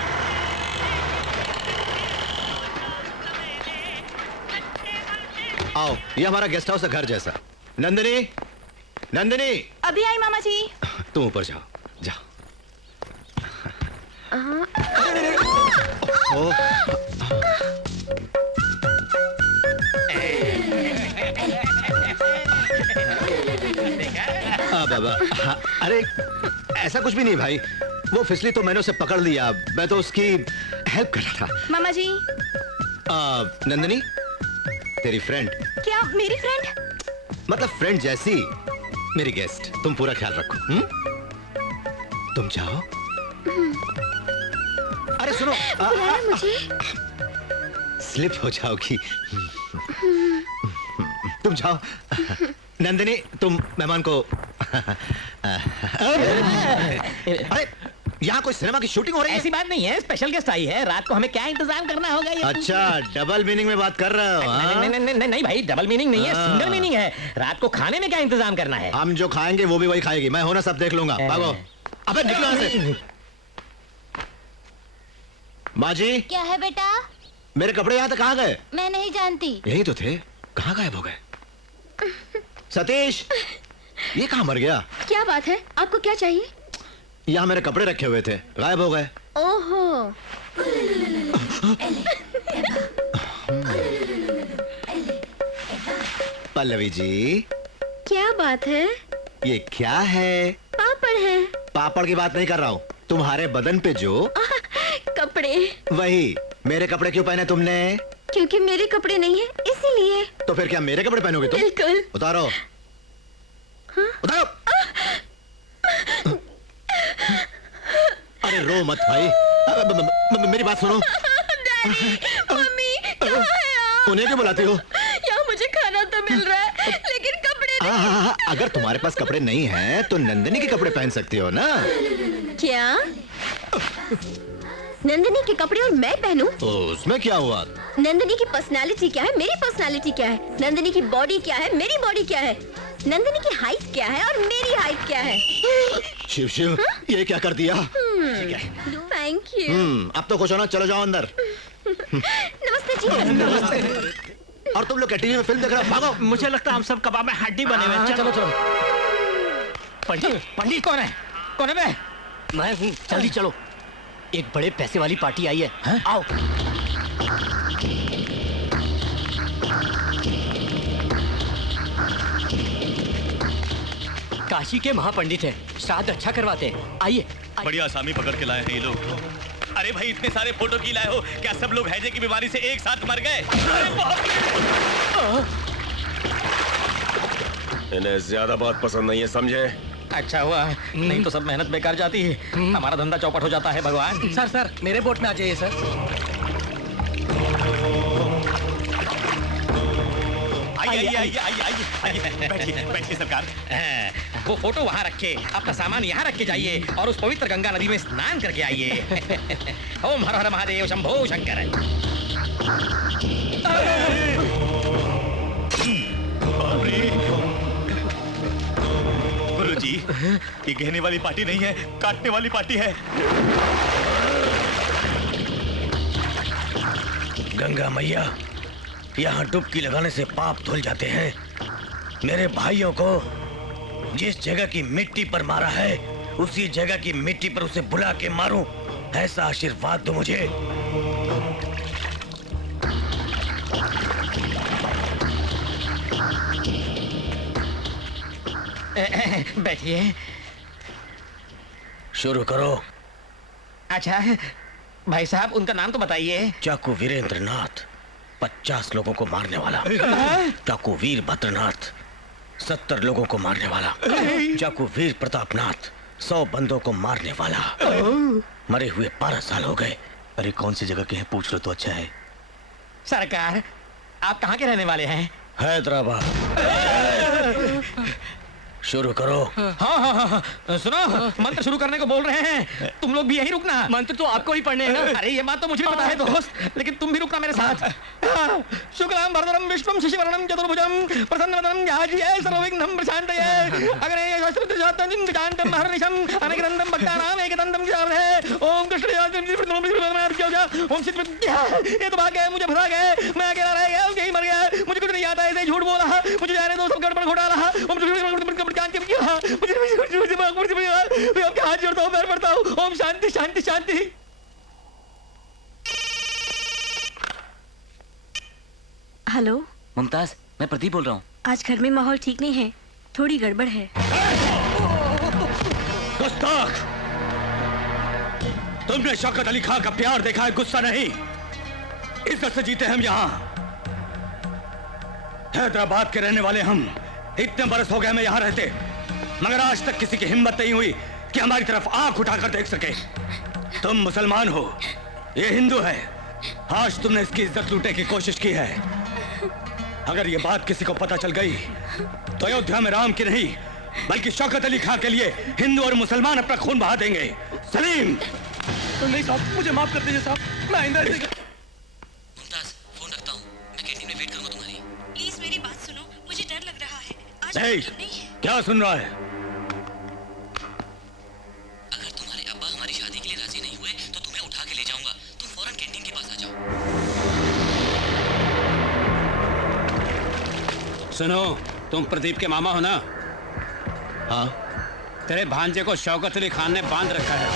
आओ, ये हमारा गेस्ट हाउस है, घर जैसा। नंदिनी, नंदिनी। अभी आई मामा जी। तुम ऊपर जाओ, जाओ। अरे ऐसा कुछ भी नहीं भाई, वो फिसली तो मैंने उसे पकड़ लिया, मैं तो उसकी हेल्प कर रहा था। मामा जी। नंदिनी, तेरी फ्रेंड। क्या मेरी फ्रेंड? मतलब फ्रेंड जैसी मेरी गेस्ट, तुम पूरा ख्याल रखो। तुम जाओ। अरे सुनो, मुझे स्लिप हो जाओगी। तुम जाओ। नंदिनी, तुम मेहमान को। अरे यहाँ कोई सिनेमा की शूटिंग हो रही है? ऐसी बात नहीं है, स्पेशल गेस्ट आई है, रात को हमें क्या इंतजाम करना होगा ये? अच्छा, डबल मीनिंग में बात कर रहे हो? नहीं भाई, डबल मीनिंग नहीं है, सिंगल मीनिंग है। रात को खाने में क्या इंतजाम करना है? हम जो खाएंगे वो भी वही खाएगी। मैं हूं ना, सब देख लूंगा। भागो। अबे निकलो यहाँ से। माँ जी। क्या है बेटा? मेरे कपड़े यहाँ तक कहाँ गए? मैं नहीं जानती। यही तो थे, कहाँ गायब हो गए? सतीश, ये कहाँ मर गया? क्या बात है? आपको क्या चाहिए? यहाँ मेरे कपड़े रखे हुए थे, गायब हो गए। ओहो। पल्लवी जी, क्या बात है? ये क्या है? पापड़ है। पापड़ की बात नहीं कर रहा हूँ, तुम्हारे बदन पे जो कपड़े। वही। मेरे कपड़े क्यों पहने तुमने? क्योंकि मेरे कपड़े नहीं है, इसीलिए। तो फिर क्या मेरे कपड़े पहनोगे तुम? बिल्कुल। उतारो। उतारो। अरे रो मत भाई। मेरी बात सुनो। डैडी, मम्मी, कहाँ है आप? उन्हें क्यों बुलाती हो? यहाँ मुझे खाना तो मिल रहा है, लेकिन कपड़े नहीं। हाँ, अगर तुम्हारे पास कपड़े नहीं हैं, तो नंदिनी के कपड़े पहन सकती हो ना? क्या? नंदिनी के कपड़े और मैं पहनूं? उसमें क्या हुआ? नंदिनी की पर्सनालिटी क्या है, मेरी पर्सनालिटी क्या है? नंदिनी की बॉडी क्या है, मेरी बॉडी क्या है? नंदिनी की हाइट क्या है और मेरी हाइट क्या है? शिव शिव, ये क्या कर दिया? ठीक है। Thank you. अब तो खुश हो ना? चलो जाओ अंदर। नमस्ते जी। नमस्ते। और तुम लोग टीवी में फिल्म देख रहे हो? भागो। मुझे लगता है हम सब कबाब में हड्डी बने हुए हैं। चलो चलो। पंडित कौन है? कौन है बे? मैं हूँ, जल्दी चलो। एक बड़े पैसे वाली पार्टी आई है। आओ। काशी के महापंडित हैं, श्राद्ध अच्छा करवाते हैं। आइए। बढ़िया आसामी पकड़ के लाए हैं ये लोग। अरे भाई, इतने सारे फोटो की लाए हो, क्या सब लोग हैजे की बीमारी से एक साथ मर गए? इन्हें ज्यादा बात पसंद नहीं है, समझे? अच्छा हुआ, नहीं तो सब मेहनत बेकार जाती है, हमारा धंधा चौपट हो जाता है। भगवान। सर मेरे बोट में आ जाइए सर। आइए, बैठिए सरकार। वो फोटो वहाँ रखे, अपना सामान यहाँ रख के जाइए और उस पवित्र गंगा नदी में स्नान करके आइए। ओम हर हर महादेव शंभो शंकर। गुरुजी, ये कहने वाली पार्टी नहीं है, काटने वाली पार्टी है। गंगा मैया, यहाँ डुबकी लगाने से पाप धुल जाते हैं। मेरे भाइयों को जिस जगह की मिट्टी पर मारा है, उसी जगह की मिट्टी पर उसे बुला के मारूं, ऐसा आशीर्वाद दो मुझे। बैठिए। शुरू करो। अच्छा भाई साहब, उनका नाम तो बताइए। चाकू वीरेंद्र नाथ, 50 लोगों को मारने वाला। चाकू वीर भद्रनाथ, 70 लोगों को मारने वाला। चाकू वीर प्रतापनाथ, 100 बंदों को मारने वाला। मरे हुए 12 साल हो गए। अरे कौन सी जगह के हैं, पूछ लो तो अच्छा है। सरकार, आप कहाँ के रहने वाले हैं? हैदराबाद। शुरू करो। हाँ, सुनो, मंत्र शुरू करने को बोल रहे हैं, तुम लोग भी यहीं रुकना। मंत्र तो आपको ही पढ़ने हैं ना। अरे ये बात तो मुझे भी पता है दोस्त, लेकिन तुम भी रुकना मेरे साथ। शुक्लां भरतरं विष्णुं शशिवर्णं चतुर्भुजं प्रसन्नवदनं ध्यायेत् सर्वविघ्नं प्रशान्तये अग्नेय शास्त्रजातं जानतं हरनिशं अनेकदन्तं भक्तानां एकदन्तं ध्यायेत्। ओम कृष्ण ओम सिद्धिविद्या। ये तो भाग गए, मुझे फंसा गए, मैं अकेला रह गया, यही मर गया, मुझे कुछ नहीं आता, ऐसे झूठ बोला, मुझे जाने दो, सब गड़बड़ घोटाला। मुझे आपके हाथ जोड़ता हूँ, पैर पड़ता हूँ। ओम शांति शांति शांति। हेलो मुमताज, मैं प्रदीप बोल रहा हूँ। आज घर में माहौल ठीक नहीं है, थोड़ी गड़बड़ है। गुस्ताख! तुमने शौकत अली खान का प्यार देखा है, गुस्सा नहीं। इज्जत से जीते हम यहाँ। हैदराबाद के रहने वाले हम, इतने बरस हो गए हमें यहाँ रहते, मगर आज तक किसी की हिम्मत नहीं हुई कि हमारी तरफ आंख उठाकर देख सके। तुम मुसलमान हो, ये हिंदू है। आज तुमने इसकी इज्जत लूटने की कोशिश की है। अगर ये बात किसी को पता चल गई तो अयोध्या में राम की नहीं, बल्कि शौकत अली खान के लिए हिंदू और मुसलमान अपना खून बहा देंगे। सलीम! नहीं साहब, मुझे माफ कर दीजिए साहब, मैं आइंदा। मुमताज, फोन रखता हूँ, मैं कैंटीन में वेट करूँगा तुम्हारी। प्लीज मेरी बात सुनो, मुझे डर लग रहा है। आज नहीं, क्या सुन रहा है? अगर तुम्हारे अब्बा हमारी शादी के लिए राजी नहीं हुए तो तुम्हें उठा के ले जाऊंगा। तुम फौरन कैंटीन के पास आ जाओ। सुनो, तुम प्रदीप के मामा हो ना? हाँ। तेरे भांजे को शौकत अली खान ने बांध रखा है।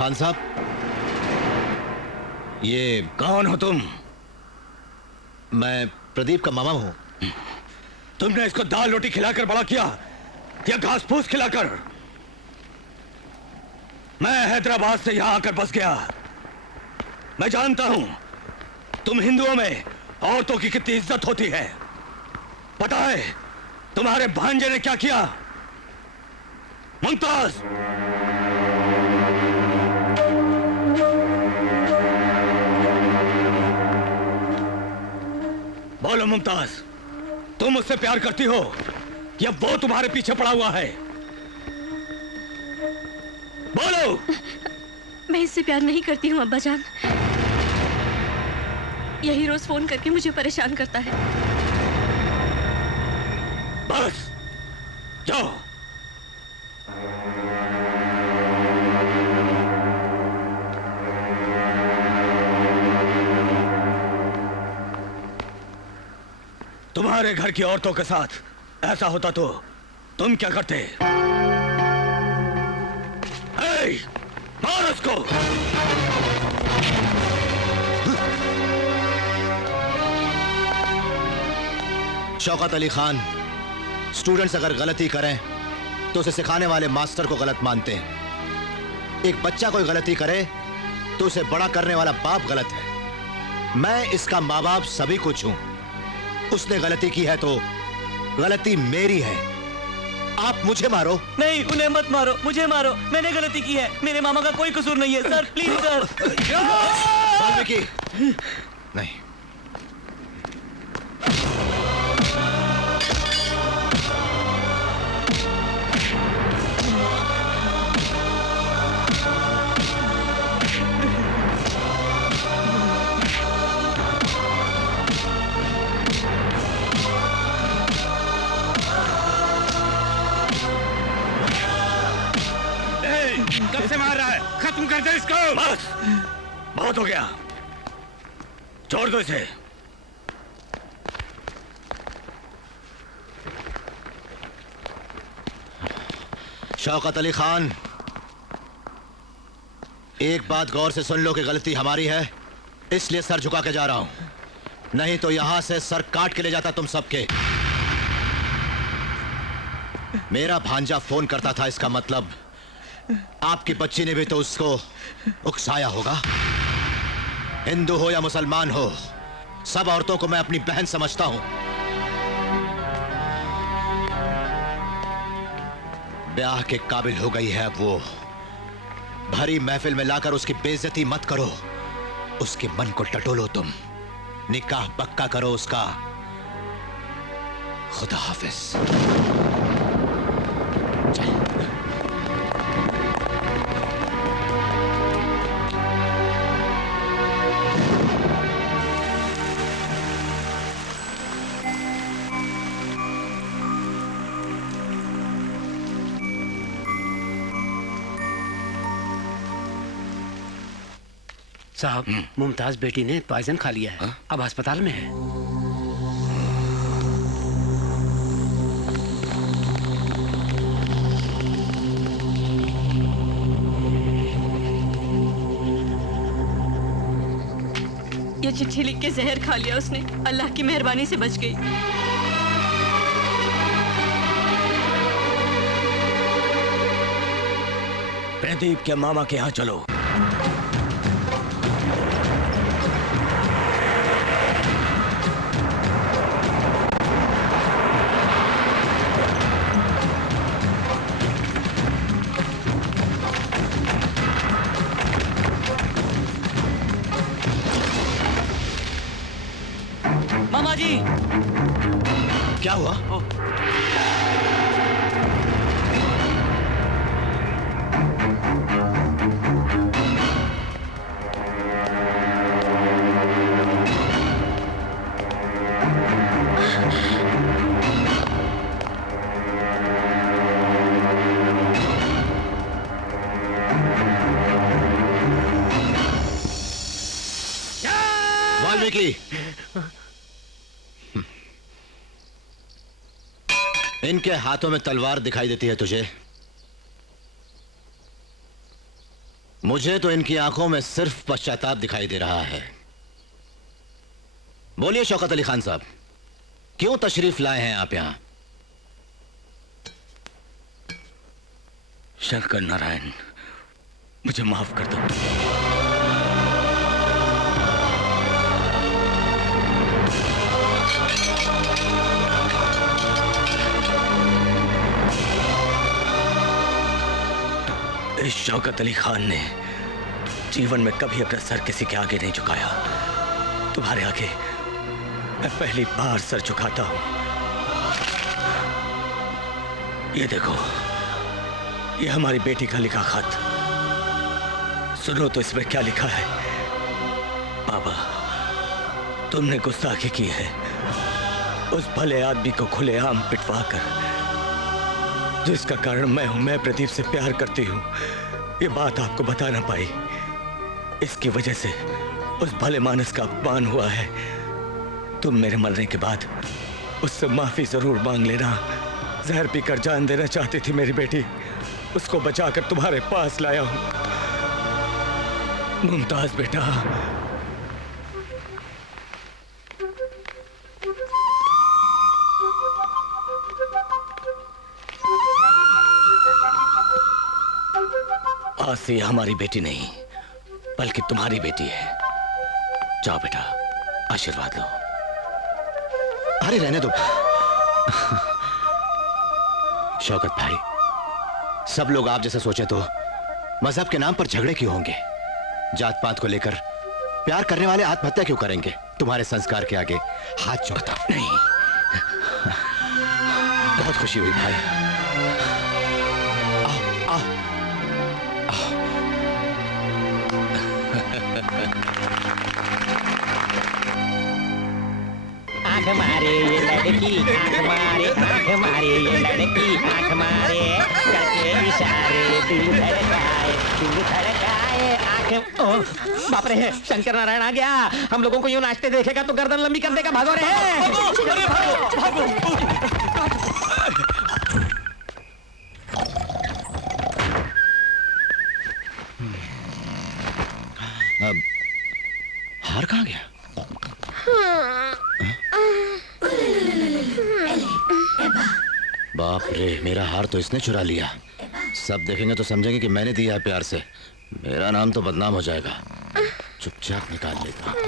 खान साहब, ये कौन हो तुम? मैं प्रदीप का मामा हूं। तुमने इसको दाल रोटी खिलाकर बड़ा किया या घास फूस खिलाकर? मैं हैदराबाद से यहां आकर बस गया। मैं जानता हूं तुम हिंदुओं में औरतों की कितनी इज्जत होती है। पता है तुम्हारे भांजे ने क्या किया? मुमताज, बोलो मुमताज, तुम उससे प्यार करती हो या वो तुम्हारे पीछे पड़ा हुआ है? बोलो। मैं इससे प्यार नहीं करती हूँ अब्बा जान। यही रोज फोन करके मुझे परेशान करता है। बस जाओ। तुम्हारे घर की औरतों के साथ ऐसा होता तो तुम क्या करते? हे, मार उसको। शौकत अली खान, स्टूडेंट्स अगर गलती करें तो उसे सिखाने वाले मास्टर को गलत मानते हैं। एक बच्चा कोई गलती करे तो उसे बड़ा करने वाला बाप गलत है। मैं इसका माँ बाप सभी कुछ हूं। उसने गलती की है तो गलती मेरी है। आप मुझे मारो। नहीं, उन्हें मत मारो, मुझे मारो। मैंने गलती की है, मेरे मामा का कोई कसूर नहीं है। Sir please sir. वाल्मीकि, नहीं। कब से मार रहा है? खत्म कर दे इसको। बस, बहुत हो गया। छोड़ दो इसे। शौकत अली खान, एक बात गौर से सुन लो कि गलती हमारी है, इसलिए सर झुका के जा रहा हूं। नहीं तो यहां से सर काट के ले जाता तुम सबके। मेरा भांजा फोन करता था, इसका मतलब आपकी बच्ची ने भी तो उसको उकसाया होगा। हिंदू हो या मुसलमान हो, सब औरतों को मैं अपनी बहन समझता हूं। ब्याह के काबिल हो गई है अब वो। भरी महफिल में लाकर उसकी बेइज्जती मत करो। उसके मन को टटोलो तुम। निकाह पक्का करो उसका। खुदा हाफिज। साहब, मुमताज बेटी ने पॉइजन खा लिया है। अब अस्पताल में है। ये चिट्ठी लिख के जहर खा लिया उसने। अल्लाह की मेहरबानी से बच गई। प्रदीप के मामा के यहाँ चलो। मामा जी, क्या हुआ? वाल्मीकि, इनके हाथों में तलवार दिखाई देती है तुझे? मुझे तो इनकी आंखों में सिर्फ पश्चाताप दिखाई दे रहा है। बोलिए शौकत अली खान साहब, क्यों तशरीफ लाए हैं आप यहां? शंकर नारायण, मुझे माफ कर दो। इस शौकत अली खान ने जीवन में कभी अपना सर किसी के आगे नहीं झुकाया। तुम्हारे आगे मैं पहली बार सर झुकाता हूं। ये देखो, ये हमारी बेटी का लिखा खत। सुनो तो इसमें क्या लिखा है। बाबा, तुमने गुस्ताखी की है, उस भले आदमी को खुलेआम पिटवा कर, जिसका कारण मैं हूं। मैं प्रदीप से प्यार करती हूं, ये बात आपको बता ना पाई। इसकी वजह से उस भले मानस का अपमान हुआ है। तुम मेरे मरने के बाद उससे माफी जरूर मांग लेना। जहर पीकर जान देना चाहती थी मेरी बेटी, उसको बचाकर तुम्हारे पास लाया हूं। मुमताज बेटा, आज से हमारी बेटी नहीं बल्कि तुम्हारी बेटी है। जाओ बेटा, आशीर्वाद लो। अरे रहने दो शौकत भाई, सब लोग आप जैसे सोचे तो मजहब के नाम पर झगड़े क्यों होंगे? जात पात को लेकर प्यार करने वाले आत्महत्या क्यों करेंगे? तुम्हारे संस्कार के आगे हाथ जोड़ता नहीं। बहुत खुशी हुई भाई। आओ आओ। आंख मारे ये लड़की, आंख मारे, आंख मारे ये लड़की, आंख मारे करके इशारे, दिल धड़काए आंख। ओह बाप रे, शंकर नारायण आ गया। हम लोगों को यूं नाचते देखेगा तो गर्दन लंबी कर देगा। भागो रे, अब हार कहाँ गया? बाप रे, मेरा हार तो इसने चुरा लिया। सब देखेंगे तो समझेंगे कि मैंने दिया है प्यार से। मेरा नाम तो बदनाम हो जाएगा। चुपचाप निकाल लेता हूं।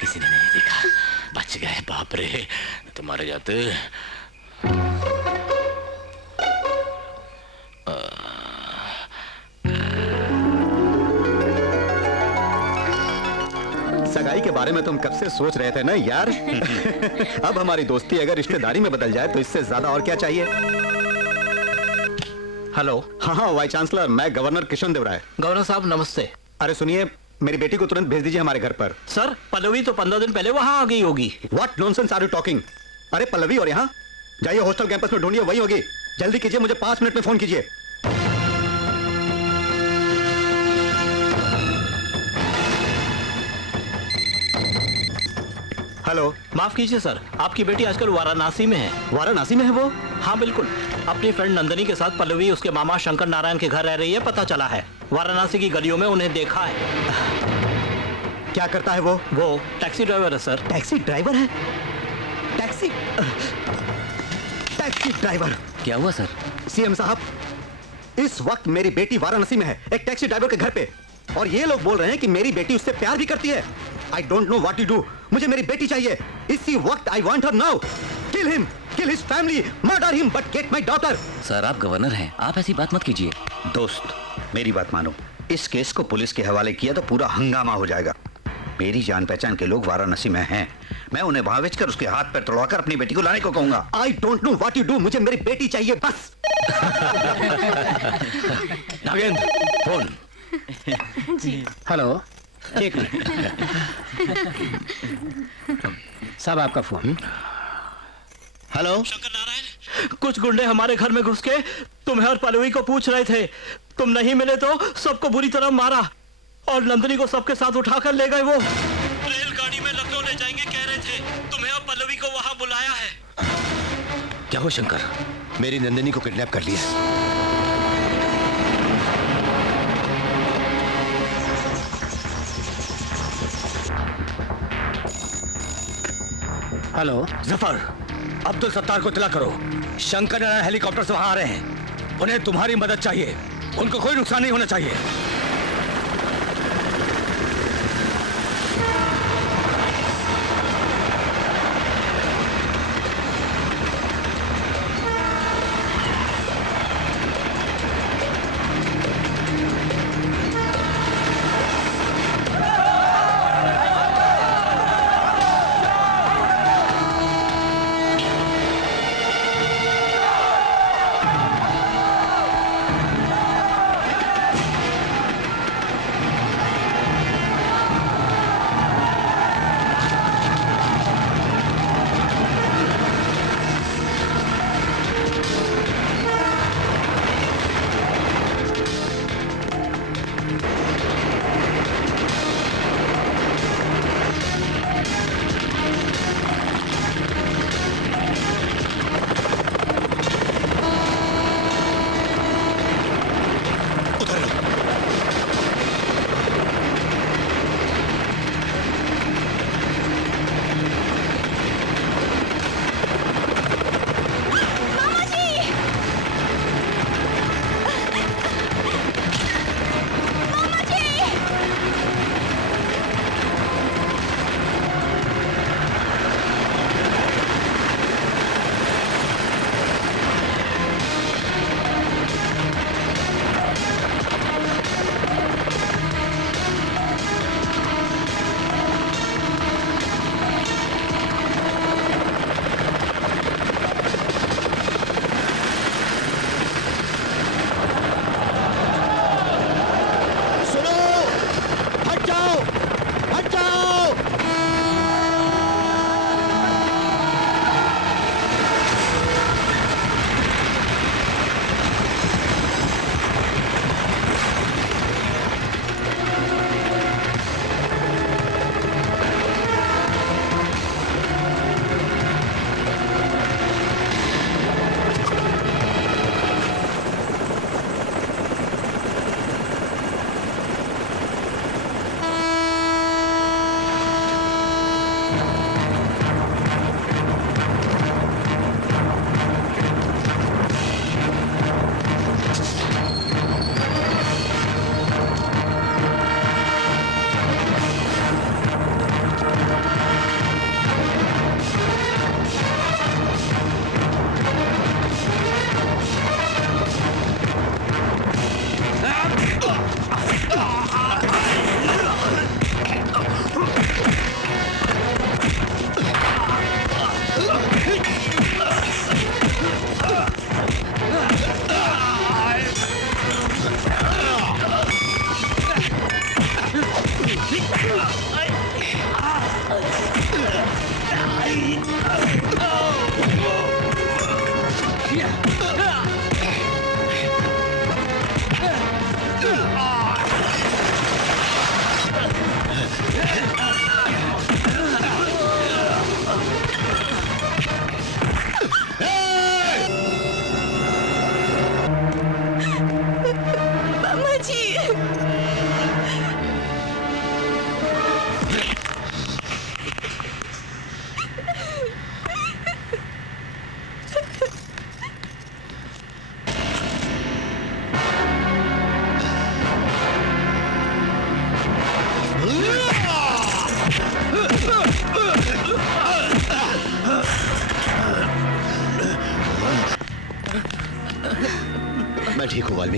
किसी ने नहीं देखा। बच गए। बाप रे, तो मारे जाते। सगाई के बारे में तुम कब से सोच रहे थे ना यार। अब हमारी दोस्ती अगर रिश्तेदारी में बदल जाए तो इससे ज्यादा और क्या चाहिए। हेलो। हाँ हाँ वाइस चांसलर, मैं गवर्नर किशन देव राय। गवर्नर साहब नमस्ते। अरे सुनिए, मेरी बेटी को तुरंत भेज दीजिए हमारे घर पर। सर, पल्लवी तो 15 दिन पहले वहां आ गई होगी। What nonsense are you talking? अरे पल्लवी और यहाँ जाइए, हॉस्टल कैंपस में ढूंढिए, वही होगी। जल्दी कीजिए, मुझे 5 मिनट में फोन कीजिए। हेलो। माफ कीजिए सर, आपकी बेटी आजकल वाराणसी में है। वाराणसी में है वो? हाँ बिल्कुल, अपनी फ्रेंड नंदनी के साथ पल्लवी उसके मामा शंकर नारायण के घर रह रही है, पता चला है। वाराणसी की गलियों में उन्हें देखा है। क्या करता है वो? वो टैक्सी ड्राइवर है सर। टैक्सी ड्राइवर है? Taxi driver? क्या हुआ सर? सीएम साहब, इस वक्त मेरी बेटी वाराणसी में है, एक टैक्सी ड्राइवर के घर पे। और ये लोग बोल रहे हैं कि मेरी बेटी उससे प्यार भी करती है। I don't know what to do. मुझे मेरी बेटी चाहिए इसी वक्त। I want her now. Kill him, kill his family, murder him, but get my daughter. Sir आप गवर्नर हैं, आप ऐसी बात मत कीजिए। दोस्त मेरी बात मानो, इस केस को पुलिस के हवाले किया तो पूरा हंगामा हो जाएगा। मेरी जान पहचान के लोग वाराणसी में हैं। मैं उन्हें वहां बेचकर उसके हाथ पैर तोड़वाकर अपनी बेटी को लाने को कहूंगा। आई don't know what you do. मुझे मेरी बेटी चाहिए बस। नागेंद्र फोन। हेलो, एक मिनट साहब, आपका फोन। हेलो, कुछ गुंडे हमारे घर में घुस के तुम्हें और पल्लवी को पूछ रहे थे। तुम नहीं मिले तो सबको बुरी तरह मारा और नंदिनी को सबके साथ उठाकर ले गए। वो रेलगाड़ी में लखनऊ ले जाएंगे कह रहे थे। तुम्हें और पल्लवी को वहां बुलाया है। क्या हो शंकर? मेरी नंदिनी को किडनैप कर लिया। हेलो जफर, अब्दुल सत्तार को इत्तला करो। शंकर नारायण हेलीकॉप्टर से वहां आ रहे हैं। उन्हें तुम्हारी मदद चाहिए। उनको कोई नुकसान नहीं होना चाहिए।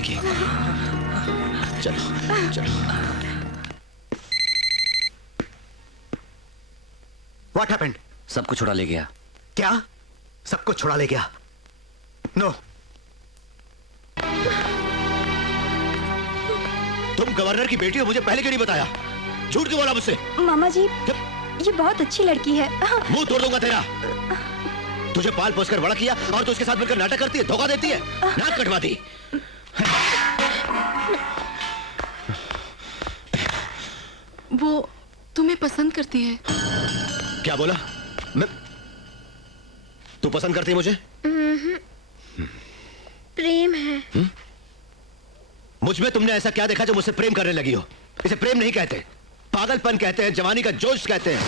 विकी, चलो चलो। What happened? सबको छुड़ा ले गया। क्या? सबको छुड़ा ले गया? नो। तुम गवर्नर की बेटी हो, मुझे पहले क्यों नहीं बताया? झूठ क्यों बोला मुझसे? मामा जी, ये बहुत अच्छी लड़की है। मुंह तोड़ दूंगा तेरा। तुझे पाल पोस कर बड़ा किया और तू उसके साथ मिलकर नाटक करती है, धोखा देती है, नाक कटवा दी। वो तुम्हें पसंद करती है। क्या बोला? मैं? तू पसंद करती है मुझे? प्रेम है। मुझ में तुमने ऐसा क्या देखा जो मुझसे प्रेम करने लगी हो? इसे प्रेम नहीं कहते, पागलपन कहते हैं, जवानी का जोश कहते हैं।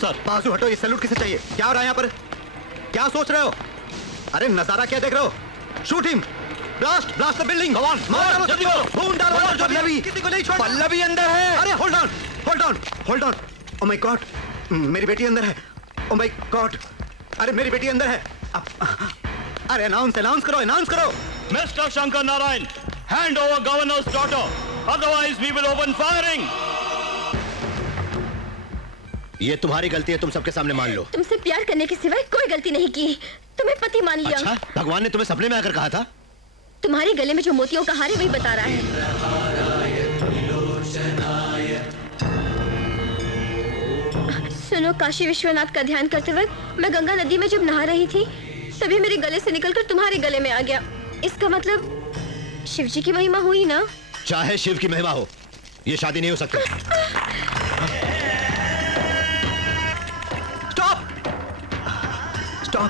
सर बाजू हटो, ये सैल्यूट किसे चाहिए? क्या हो रहा है यहाँ पर? क्या सोच रहे हो? अरे नजारा क्या देख रहे हो? Shoot him, blast blast the building. Come on, मारो जल्दी करो, खून डालो। पल्लवी, किसी को नहीं छोड़। पल्लवी अंदर है। अरे hold on, hold on, hold on. Oh my God, मेरी बेटी अंदर है। ओ माय गॉड, अरे मेरी बेटी अंदर है। अरे अनाउंस करो, अनाउंस करो। Mister Shankar Narayan, hand over governor's daughter, otherwise we will open firing. ये तुम्हारी गलती है, तुम सबके सामने मान लो। तुमसे प्यार करने के सिवाय कोई गलती नहीं की, तुम्हें पति मान लिया। अच्छा, भगवान ने तुम्हें सपने में आकर कहा था? तुम्हारे गले में जो मोतियों का हार है वही बता रहा है। सुनो, काशी विश्वनाथ का ध्यान करते वक्त मैं गंगा नदी में जब नहा रही थी तभी मेरे गले से निकलकर तुम्हारे गले में आ गया। इसका मतलब शिव जी की महिमा हुई ना? चाहे शिव की महिमा हो, ये शादी नहीं हो सकती। स्टॉप।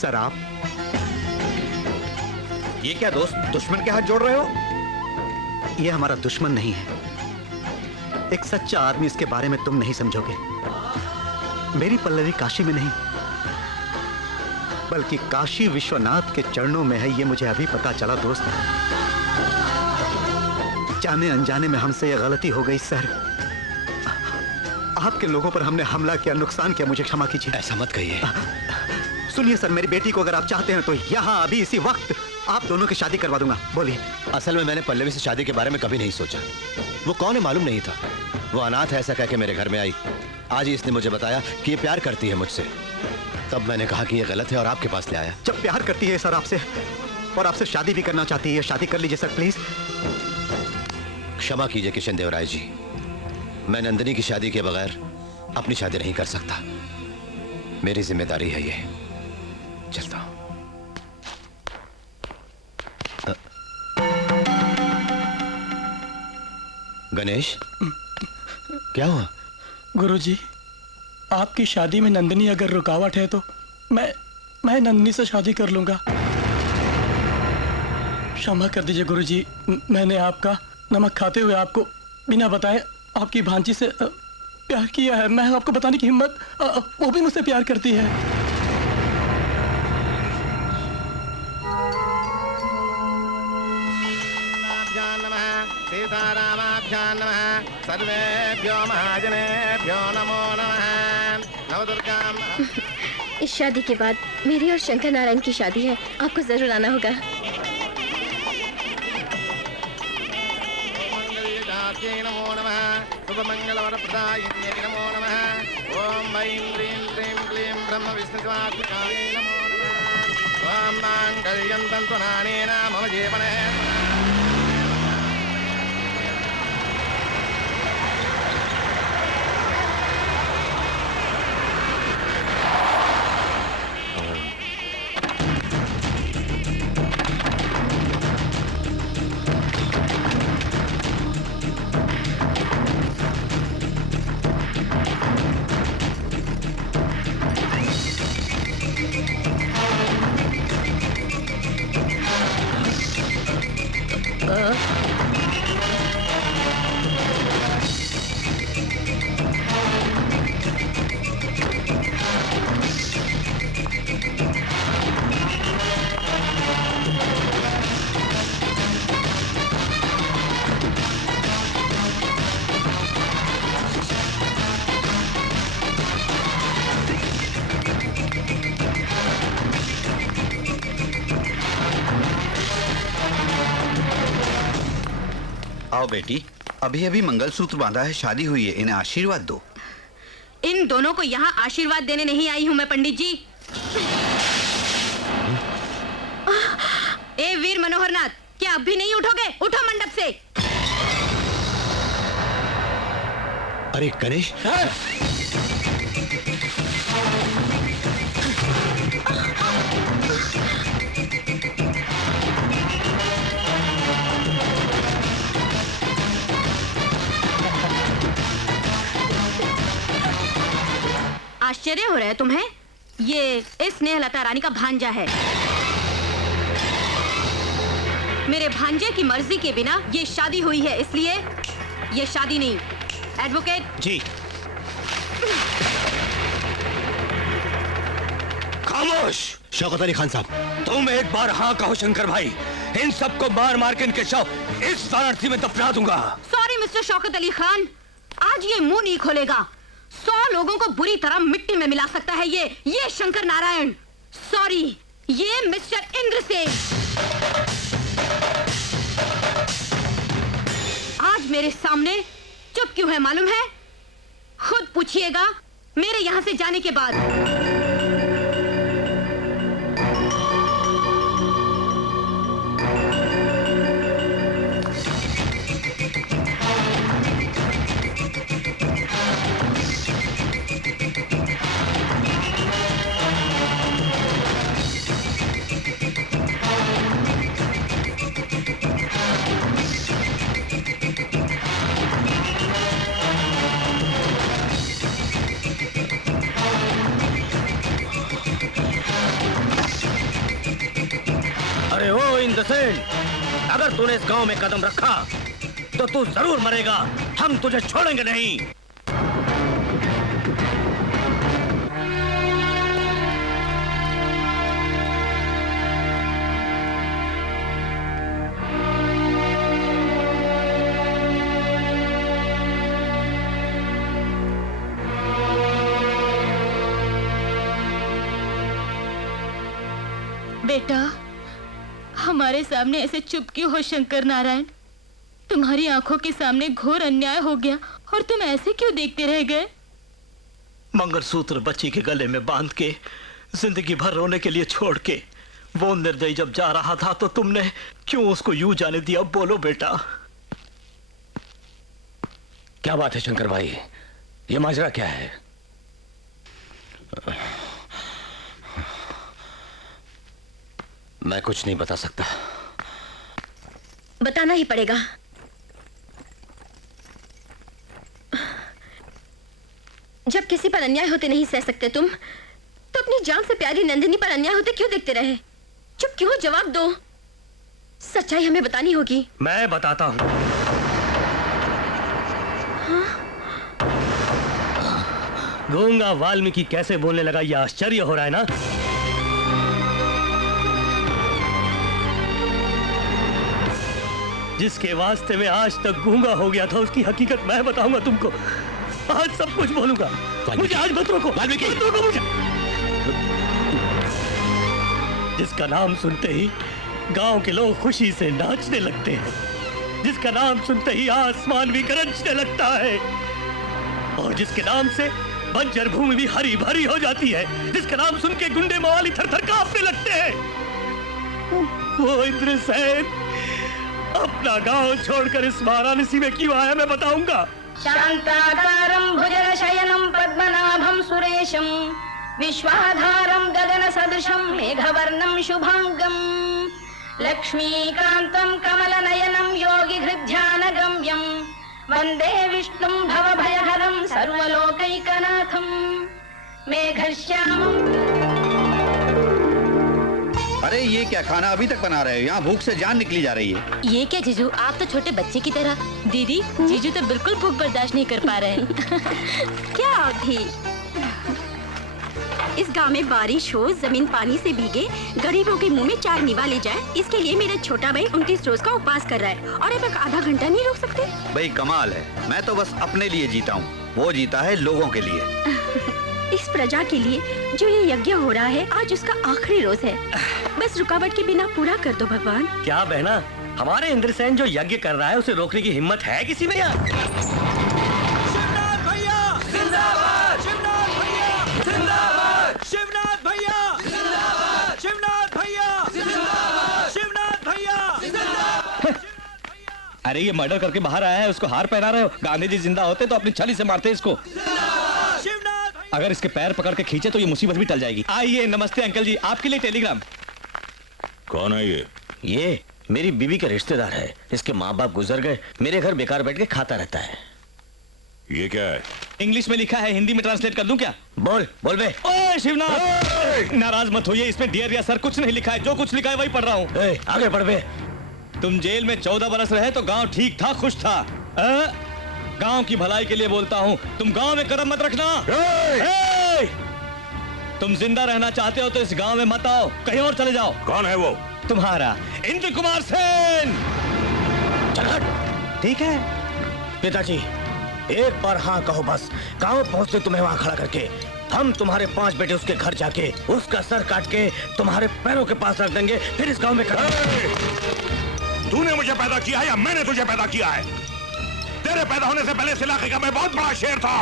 सर आप ये क्या दोस्त, दुश्मन के हाथ जोड़ रहे हो? ये हमारा दुश्मन नहीं है, एक सच्चा आदमी। इसके बारे में तुम नहीं समझोगे। मेरी पल्लवी काशी में नहीं बल्कि काशी विश्वनाथ के चरणों में है, ये मुझे अभी पता चला दोस्त। जाने अनजाने में हमसे यह गलती हो गई सर। आपके लोगों पर हमने हमला किया, नुकसान किया, मुझे क्षमा कीजिए। ऐसा मत कहिए। सुनिए सर, मेरी बेटी को अगर आप चाहते हैं तो यहाँ अभी इसी वक्त आप दोनों की शादी करवा दूंगा। बोलिए। असल में मैंने पल्लवी से शादी के बारे में कभी नहीं सोचा। वो कौन है मालूम नहीं था। वो अनाथ है ऐसा कह के मेरे घर में आई। आज ही इसने मुझे बताया कि ये प्यार करती है मुझसे। तब मैंने कहा कि ये गलत है और आपके पास ले आया। जब प्यार करती है सर आपसे और आपसे शादी भी करना चाहती है, शादी कर लीजिए सर प्लीज। क्षमा कीजिए किशन देव राय जी, मैं नंदिनी की शादी के बगैर अपनी शादी नहीं कर सकता। मेरी जिम्मेदारी है ये। चलता हूं। गणेश, क्या हुआ? गुरुजी, आपकी शादी में नंदिनी अगर रुकावट है तो मैं नंदिनी से शादी कर लूंगा। क्षमा कर दीजिए गुरुजी, मैंने आपका नमक खाते हुए आपको बिना बताए आपकी भांजी से प्यार किया है। मैं आपको बताने की हिम्मत, वो भी मुझसे प्यार करती है। सीतारामाभ्यां नमः, सर्वेभ्यो महाजनेभ्यो नमो नमः। नवदुर्गां। इस शादी के बाद मेरी और शंकर नारायण की शादी है, आपको जरूर आना होगा। नमो नमः, शुभमंगलवरप्रदायिन्यै नमो नमः। ओम ऐं ह्रीं क्लीं क्लीं ब्रह्म विष्णु शिवात्मकायै नमो नमः। ओम मांगल्यं तन्तुनानेन मम जीवने। आओ बेटी, अभी अभी मंगलसूत्र बांधा है, शादी हुई है, इन्हें आशीर्वाद दो। इन दोनों को यहाँ आशीर्वाद देने नहीं आई हूँ मैं पंडित जी। ए वीर मनोहरनाथ, क्या अब भी नहीं उठोगे? उठो मंडप से। अरे गणेश, आश्चर्य हो रहा है तुम्हें? ये इस स्नेहलता रानी का भांजा है। मेरे भांजे की मर्जी के बिना ये शादी हुई है, इसलिए ये शादी नहीं। एडवोकेट जी। खामोश। शौकत अली खान साहब, तुम एक बार हाँ कहो शंकर भाई, इन सबको मार मार के इनके शव इस वाराणसी में दफना दूंगा। सॉरी मिस्टर शौकत अली खान, आज ये मुंह नहीं खोलेगा। 100 लोगों को बुरी तरह मिट्टी में मिला सकता है ये शंकर नारायण। सॉरी, ये मिस्टर इंद्रसेन। आज मेरे सामने चुप क्यों है मालूम है? खुद पूछिएगा मेरे यहां से जाने के बाद। अरे ओ इंद्रसेन, अगर तूने इस गांव में कदम रखा तो तू जरूर मरेगा। हम तुझे छोड़ेंगे नहीं। बेटा, हमारे सामने ऐसे चुप क्यों हो शंकर नारायण? तुम्हारी आंखों के सामने घोर अन्याय हो गया और तुम ऐसे क्यों देखते रह गए? मंगलसूत्र बच्ची के गले में बांध के जिंदगी भर रोने के लिए छोड़ के वो निर्दयी जब जा रहा था तो तुमने क्यों उसको यूं जाने दिया? बोलो बेटा। क्या बात है शंकर भाई, ये माजरा क्या है? मैं कुछ नहीं बता सकता। बताना ही पड़ेगा। जब किसी पर अन्याय होते नहीं सह सकते तुम, तो अपनी जान से प्यारी नंदिनी पर अन्याय होते क्यों देखते रहे? चुप क्यों? जवाब दो। सच्चाई हमें बतानी होगी। मैं बताता हूं। गूंगा वाल्मीकि कैसे बोलने लगा, यह आश्चर्य हो रहा है ना? जिसके वास्ते में आज तक गूंगा हो गया था उसकी हकीकत मैं बताऊंगा तुमको। आज सब कुछ बोलूंगा। मुझे आज मत रोको, वाल्मीकि मत रोको मुझे। जिसका नाम सुनते ही गांव के लोग खुशी से नाचने लगते हैं, जिसका नाम सुनते ही आसमान भी गरजने लगता है, और जिसके नाम से बंजर भूमि भी हरी भरी हो जाती है, जिसका नाम सुन के गुंडे मवाली थर-थर कांपने लगते हैं, वो इंद्रसेन अपना गांव छोड़कर इस वाराणसी में क्यों आया मैं बताऊंगा। शांताकारं भुजगशयनं पद्मनाभं सुरेशं विश्वाधारं गगनसदृशं मेघवर्णं शुभांगं लक्ष्मीकान्तं कमलनयनं योगिहृद्ध्यानगम्यं वन्दे विष्णुं भवभयहरं सर्वलोकैकनाथं मेघश्यामं। अरे ये क्या खाना अभी तक बना रहे हो? यहाँ भूख से जान निकली जा रही है। ये क्या जीजू, आप तो छोटे बच्चे की तरह। दीदी, जीजू तो बिल्कुल भूख बर्दाश्त नहीं कर पा रहे हैं। क्या अभी? इस गांव में बारिश हो, जमीन पानी से भीगे, गरीबों के मुंह में 4 निवाले जाए, इसके लिए मेरा छोटा भाई 29 रोज का उपवास कर रहा है और अब तक आधा घंटा नहीं रोक सकते। भाई कमाल है, मैं तो बस अपने लिए जीता हूँ, वो जीता है लोगों के लिए। इस प्रजा के लिए जो ये यज्ञ हो रहा है, आज उसका आखिरी रोज है। बस रुकावट के बिना पूरा कर दो भगवान। क्या बहना, हमारे इंद्रसेन जो यज्ञ कर रहा है उसे रोकने की हिम्मत है किसी में यार? शिवनाथ भैया जिंदाबाद, शिवनाथ भैया जिंदाबाद, शिवनाथ भैया जिंदाबाद, शिवनाथ भैया जिंदाबाद, शिवनाथ भैया जिंदाबाद। अरे ये मर्डर करके बाहर आया है, उसको हार पहना रहे हो। गांधी जी जिंदा होते तो अपनी छड़ी से मारते इसको। अगर इसके पैर पकड़ के खींचे तो ये मुसीबत भी टल जाएगी। आइए, नमस्ते अंकल जी, आपके लिए टेलीग्राम। कौन है ये? ये मेरी बीवी का रिश्तेदार है। इसके माँ बाप गुजर गए, मेरे घर बेकार बैठ के खाता रहता है। ये क्या है? इंग्लिश में लिखा है, हिंदी में ट्रांसलेट कर दूं क्या? बोल बोल बे। ओए शिवनाथ, नाराज मत होइए, इसमें डियर या सर कुछ नहीं लिखा है। जो कुछ लिखा है वही पढ़ रहा हूँ। आगे बढ़ बे। तुम जेल में 14 बरस रहे तो गांव ठीक था, खुश था। गांव की भलाई के लिए बोलता हूँ, तुम गांव में कदम मत रखना। तुम जिंदा रहना चाहते हो तो इस गांव में मत आओ, कहीं और चले जाओ। कौन है वो? तुम्हारा इंद्र कुमार सेन। चल हट। ठीक है पिताजी, एक बार हाँ कहो बस। गांव पहुंचते तुम्हें वहां खड़ा करके हम तुम्हारे 5 बेटे उसके घर जाके उसका सर काट के तुम्हारे पैरों के पास रख देंगे, फिर इस गांव में तूने मुझे पैदा किया है या मैंने तुझे पैदा किया है? तेरे पैदा होने से पहले इस इलाके का मैं बहुत बड़ा शेर था।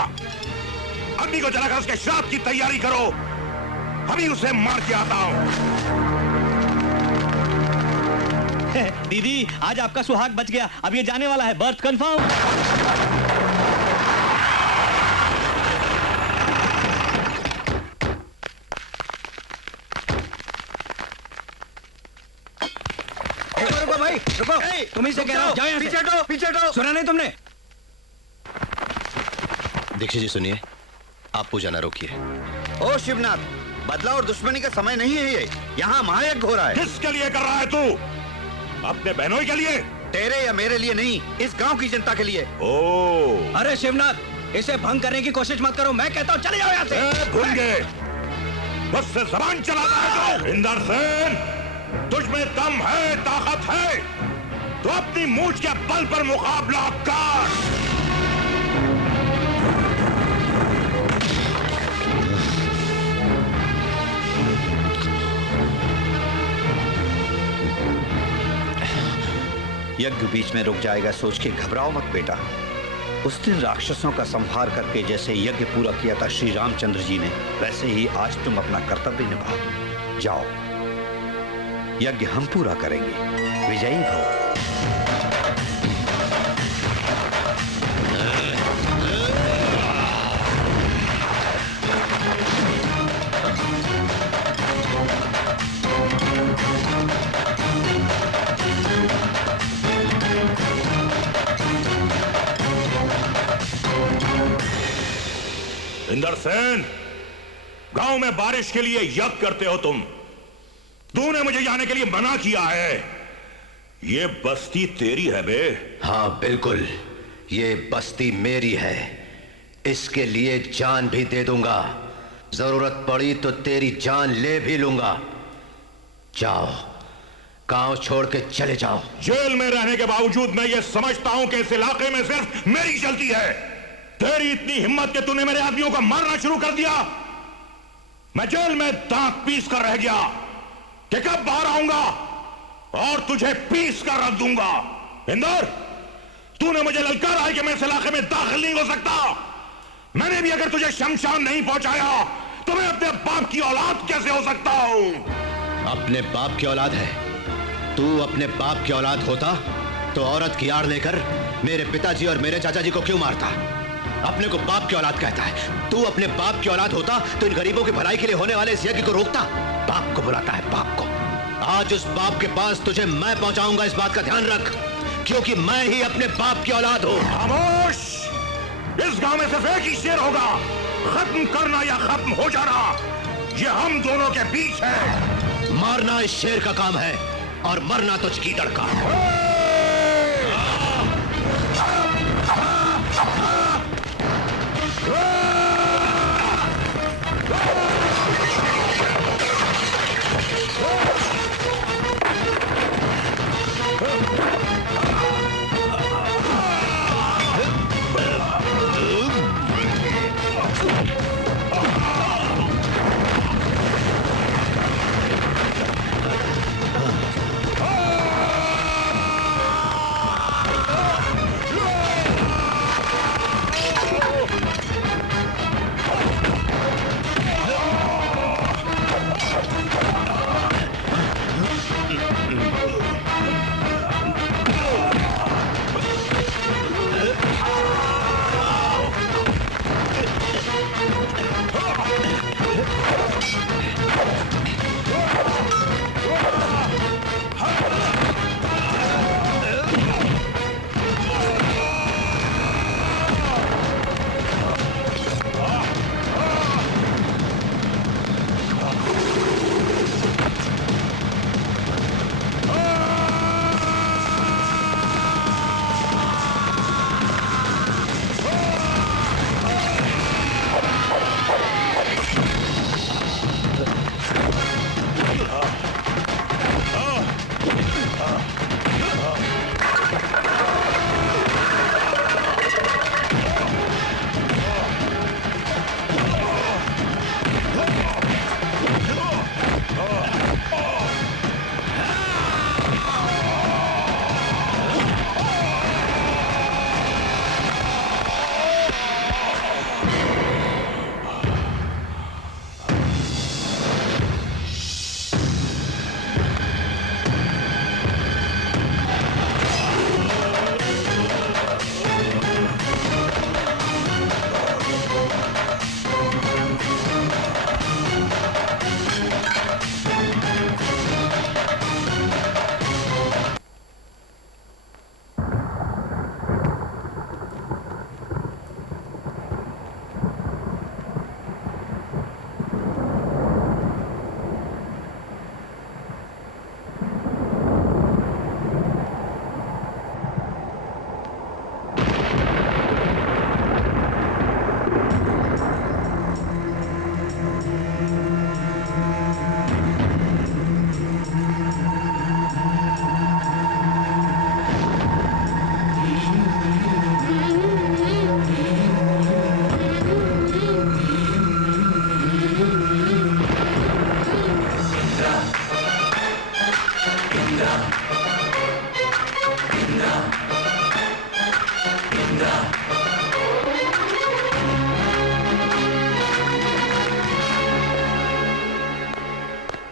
अग्नि को जलाकर उसके श्राप की तैयारी करो, अभी उसे मार के आता हूं। दीदी, आज आपका सुहाग बच गया। अब ये जाने वाला है, बर्थ कंफर्म। रुको भाई, रुको। तुम्ही से कह रहा हूं, जाओ यहाँ से। पीछे हटो, पीछे हटो। सुना नहीं तुमने? दीक्षित जी सुनिए, आप पूजा ना रोकिए। ओ शिवनाथ, बदला और दुश्मनी का समय नहीं है ये। यहाँ महायज्ञ हो रहा है। किसके लिए कर रहा है तू? अपने बहनों के लिए? तेरे या मेरे लिए नहीं, इस गांव की जनता के लिए। ओ, अरे शिवनाथ, इसे भंग करने की कोशिश मत करो। मैं कहता हूँ चले जाओ यहाँ से। भूल गए, बस से जबान चलाता है तू। इंदर सेन, तुझ में दम है, ताकत है, तो अपनी मूंछ के बल पर मुकाबला कर। यज्ञ बीच में रुक जाएगा सोच के घबराओ मत बेटा। उस दिन राक्षसों का संहार करके जैसे यज्ञ पूरा किया था श्री रामचंद्र जी ने, वैसे ही आज तुम अपना कर्तव्य निभाओ। जाओ, यज्ञ हम पूरा करेंगे। विजयी भव। इंदर सेन, गांव में बारिश के लिए यज्ञ करते हो तुम। तूने मुझे जाने के लिए मना किया है। ये बस्ती तेरी है बे? हाँ बिल्कुल, ये बस्ती मेरी है। इसके लिए जान भी दे दूंगा, जरूरत पड़ी तो तेरी जान ले भी लूंगा। जाओ, गांव छोड़ के चले जाओ। जेल में रहने के बावजूद मैं ये समझता हूं कि इस इलाके में सिर्फ मेरी चलती है। तेरी इतनी हिम्मत कि तूने मेरे आदमियों को मारना शुरू कर दिया। मैं जेल में दांत पीस कर रह गया कि कब बाहर आऊंगा और तुझे पीस कर रख दूंगा। इंदर, तूने मुझे ललकारा है कि मैं इस इलाके में दाखिल नहीं हो सकता। मैंने भी अगर तुझे शमशान नहीं पहुंचाया तो मैं अपने बाप की औलाद कैसे हो सकता हूं? अपने बाप की औलाद है? तू अपने बाप की औलाद होता तो औरत की आड़ लेकर मेरे पिताजी और मेरे चाचा जी को क्यों मारता? अपने को बाप की औलाद कहता है। तू अपने बाप की औलाद होता तो इन गरीबों की भलाई के लिए होने वाले इस यज्ञ को रोकता। बाप को बुलाता है, बाप को। आज उस बाप के पास तुझे मैं पहुंचाऊंगा, इस बात का ध्यान रख, क्योंकि मैं ही अपने बाप की औलाद हूं। खामोश! इस गांव में सिर्फ एक ही शेर होगा, खत्म करना या खत्म हो जाना। ये हम दोनों के बीच है। मारना इस शेर का काम है और मरना तो गीदड़ का।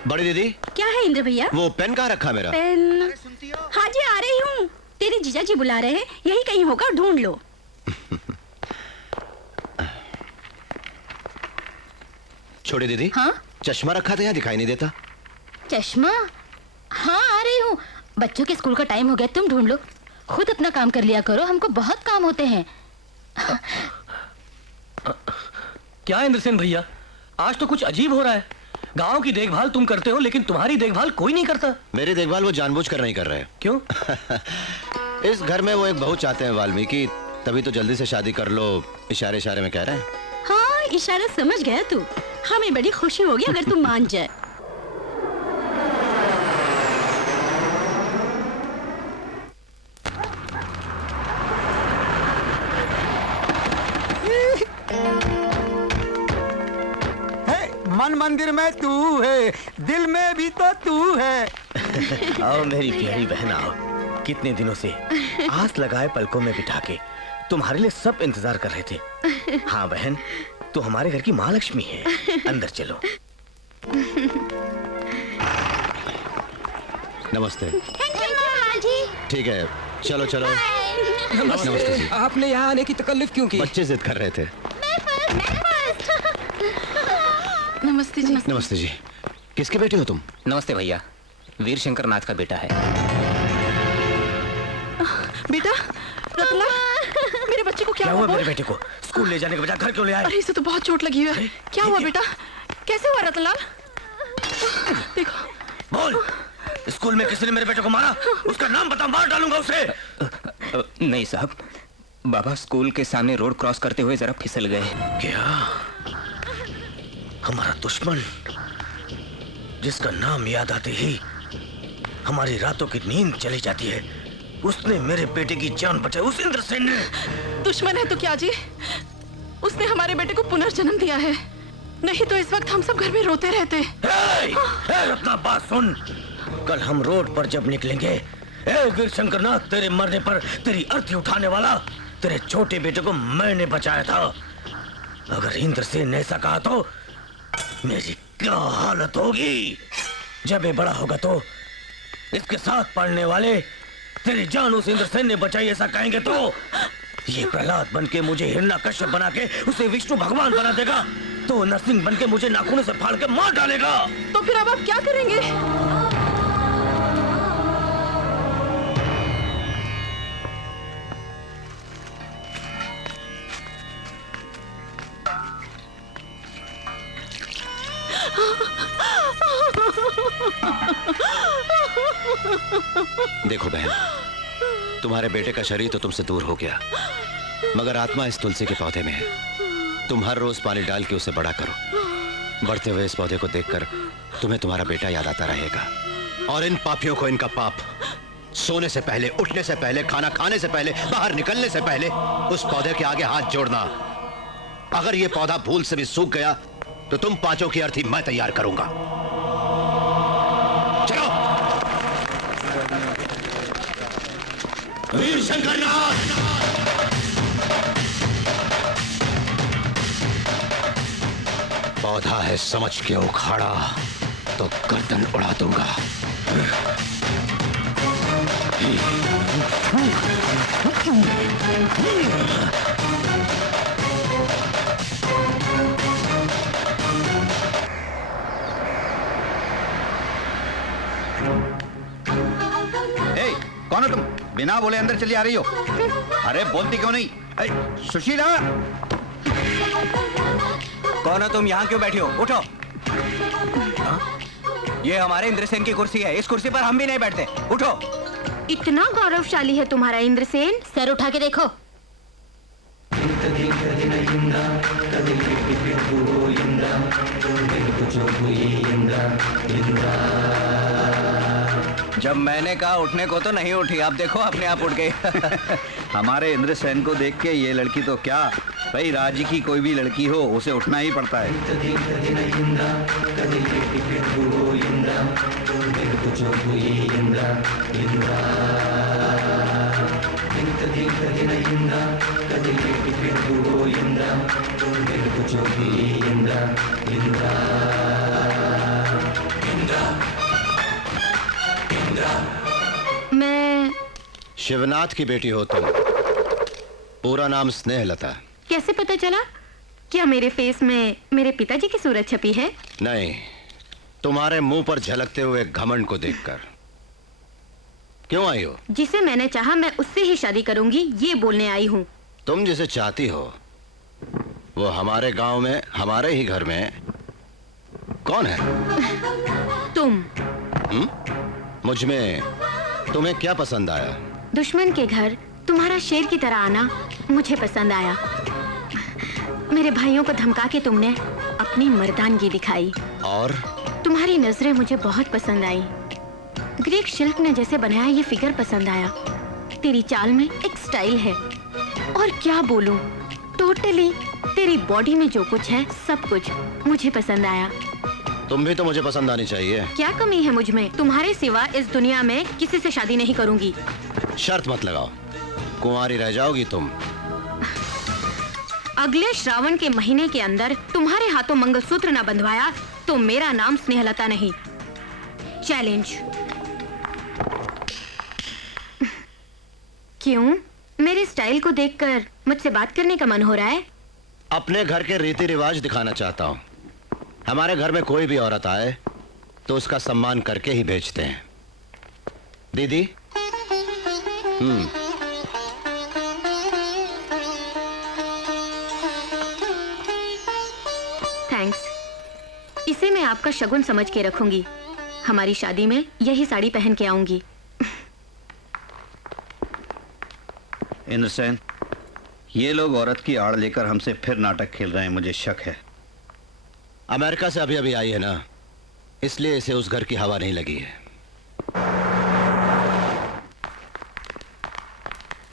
बड़ी दीदी, क्या है इंद्र भैया? वो पेन कहाँ रखा मेरा? पेन? हाँ जी, आ रही हूँ। तेरी जीजा जी बुला रहे हैं, यही कहीं होगा, ढूंढ लो। छोटी दीदी। हाँ? चश्मा रखा था, यहाँ दिखाई नहीं देता। चश्मा? हाँ, आ रही हूँ। बच्चों के स्कूल का टाइम हो गया, तुम ढूंढ लो। खुद अपना काम कर लिया करो, हमको बहुत काम होते हैं। क्या इंद्रसेन भैया, आज तो कुछ अजीब हो रहा है। गांव की देखभाल तुम करते हो, लेकिन तुम्हारी देखभाल कोई नहीं करता। मेरी देखभाल वो जानबूझकर नहीं कर रहे हैं। क्यों? इस घर में वो एक बहू चाहते हैं वाल्मीकि, तभी तो जल्दी से शादी कर लो, इशारे इशारे में कह रहे हैं। हाँ, इशारा समझ गया तू। हमें बड़ी खुशी होगी अगर तू मान जाए। मन मंदिर में तू है, दिल में भी तो तू है। आओ मेरी प्यारी बहन, आओ। कितने दिनों से आस लगाए पलकों में बिठा के तुम्हारे लिए सब इंतजार कर रहे थे। हाँ बहन, तू हमारे घर की महालक्ष्मी है। अंदर चलो। नमस्ते। ठीक है, चलो चलो। नमस्ते जी। आपने यहाँ आने की तकल्लुफ क्यों की? बच्चे जिद कर रहे थे। नमस्ते जी। नमस्ते जी। किसके बेटे हो तुम? नमस्ते भैया, वीर शंकर नाथ का बेटा है। बेटा, रत्ना, मेरे बच्चे को क्या हुआ? मेरे बेटे को स्कूल ले जाने के बजाय घर क्यों ले आए? अरे इसे तो बहुत चोट लगी है। क्या हुआ बेटा? कैसे हुआ रतनलाल? देखो। बोल, स्कूल में किसी ने मेरे बेटे को मारा? उसका नाम बता, मार डालूंगा उसे। नहीं साहब, बाबा स्कूल के सामने रोड क्रॉस करते हुए जरा फिसल गए। क्या? हमारा दुश्मन, जिसका नाम याद आते ही हमारी रातों की नींद चली जाती है, उसने मेरे बेटे की जान बचाई, उस इंद्रसेन ने। दुश्मन है तो क्या जी, उसने हमारे बेटे को पुनर्जन्म दिया है, नहीं तो इस वक्त हम सब घर में रोते रहते। रत्ना, बात सुन। कल हम रोड पर जब निकलेंगे, वीर शंकरनाथ, तेरे मरने पर तेरी अर्थी उठाने वाला तेरे छोटे बेटे को मैंने बचाया था। अगर इंद्रसेन ने ऐसा कहा तो मेरी क्या हालत होगी? जब ये बड़ा होगा तो इसके साथ पढ़ने वाले तेरी जान उस इंद्रसेन ने बचाई ऐसा कहेंगे तो ये प्रहलाद बनके मुझे हिरण्यकश्यप बना के उसे विष्णु भगवान बना देगा, तो नरसिंह बनके मुझे नाखूनों से फाड़ के मार डालेगा। तो फिर अब आप क्या करेंगे? देखो बहन, तुम्हारे बेटे का शरीर तो तुमसे दूर हो गया, मगर आत्मा इस तुलसी के पौधे में है। तुम हर रोज पानी डाल के उसे बड़ा करो। बढ़ते हुए इस पौधे को देखकर तुम्हें तुम्हारा बेटा याद आता रहेगा। और इन पापियों को इनका पाप, सोने से पहले, उठने से पहले, खाना खाने से पहले, बाहर निकलने से पहले उस पौधे के आगे हाथ जोड़ना। अगर ये पौधा भूल से भी सूख गया तो तुम पांचों की अर्थी मैं तैयार करूंगा। चलो। वीर शंकरनाथ, पौधा है समझ के उखाड़ा तो गर्दन उड़ा दूंगा। कौन हो तुम? बिना बोले अंदर चली आ रही हो? अरे बोलती क्यों नहीं? सुशीला, कौन हो तुम? यहाँ क्यों बैठी हो? उठो। ये हमारे इंद्रसेन की कुर्सी है, इस कुर्सी पर हम भी नहीं बैठते। उठो। इतना गौरवशाली है तुम्हारा इंद्रसेन, सर उठा के देखो। जब मैंने कहा उठने को तो नहीं उठी, आप देखो अपने आप उठ गई। हमारे इंद्रसेन को देख के ये लड़की तो क्या, भाई राज्य की कोई भी लड़की हो उसे उठना ही पड़ता है। इंद्रा शिवनाथ की बेटी हो तुम। पूरा नाम स्नेहलता। कैसे पता चला? क्या मेरे फेस में मेरे पिताजी की सूरत छपी है? नहीं, तुम्हारे मुंह पर झलकते हुए घमंड को देखकर। क्यों आई हो? जिसे मैंने चाहा मैं उससे ही शादी करूंगी, ये बोलने आई हूँ। तुम जिसे चाहती हो वो हमारे गांव में, हमारे ही घर में कौन है? तुम। मुझ में तुम्हें क्या पसंद आया? दुश्मन के घर तुम्हारा शेर की तरह आना मुझे पसंद आया। मेरे भाइयों को धमका के तुमने अपनी मर्दानगी दिखाई। और तुम्हारी नजरें मुझे बहुत पसंद आई। ग्रीक शिल्प ने जैसे बनाया ये फिगर पसंद आया। तेरी चाल में एक स्टाइल है। और क्या बोलूं, टोटली तेरी बॉडी में जो कुछ है सब कुछ मुझे पसंद आया। तुम भी तो मुझे पसंद आनी चाहिए। क्या कमी है मुझ में? तुम्हारे सिवा इस दुनिया में किसी से शादी नहीं करूंगी। शर्त मत लगाओ, कुंवारी रह जाओगी तुम। अगले श्रावण के महीने के अंदर तुम्हारे हाथों मंगलसूत्र न बंधवाया तो मेरा नाम स्नेहलता नहीं। चैलेंज। क्यों? मेरे स्टाइल को देखकर मुझसे बात करने का मन हो रहा है? अपने घर के रीति रिवाज दिखाना चाहता हूँ। हमारे घर में कोई भी औरत आए तो उसका सम्मान करके ही भेजते हैं। दीदी। थैंक्स। इसे मैं आपका शगुन समझ के रखूंगी। हमारी शादी में यही साड़ी पहन के आऊंगी। इंद्रसेन, ये लोग औरत की आड़ लेकर हमसे फिर नाटक खेल रहे हैं, मुझे शक है। अमेरिका से अभी अभी आई है ना, इसलिए इसे उस घर की हवा नहीं लगी है।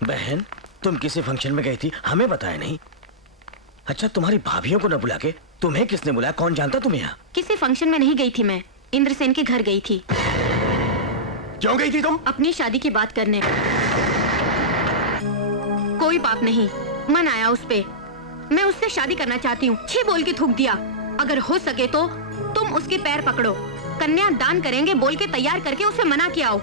बहन, तुम किसी फंक्शन में गई थी, हमें बताया नहीं। अच्छा, तुम्हारी भाभियों को न बुला के तुम्हें किसने बुलाया? कौन जानता तुम्हें यहाँ? किसी फंक्शन में नहीं गई थी मैं, इंद्रसेन के घर गई थी। क्यों गई थी तुम? अपनी शादी की बात करने। कोई पाप नहीं, मन आया उस पे। मैं उससे शादी करना चाहती हूँ। छी बोल के थूक दिया। अगर हो सके तो तुम उसके पैर पकड़ो, कन्या दान करेंगे बोल के तैयार करके उसे मना के आओ।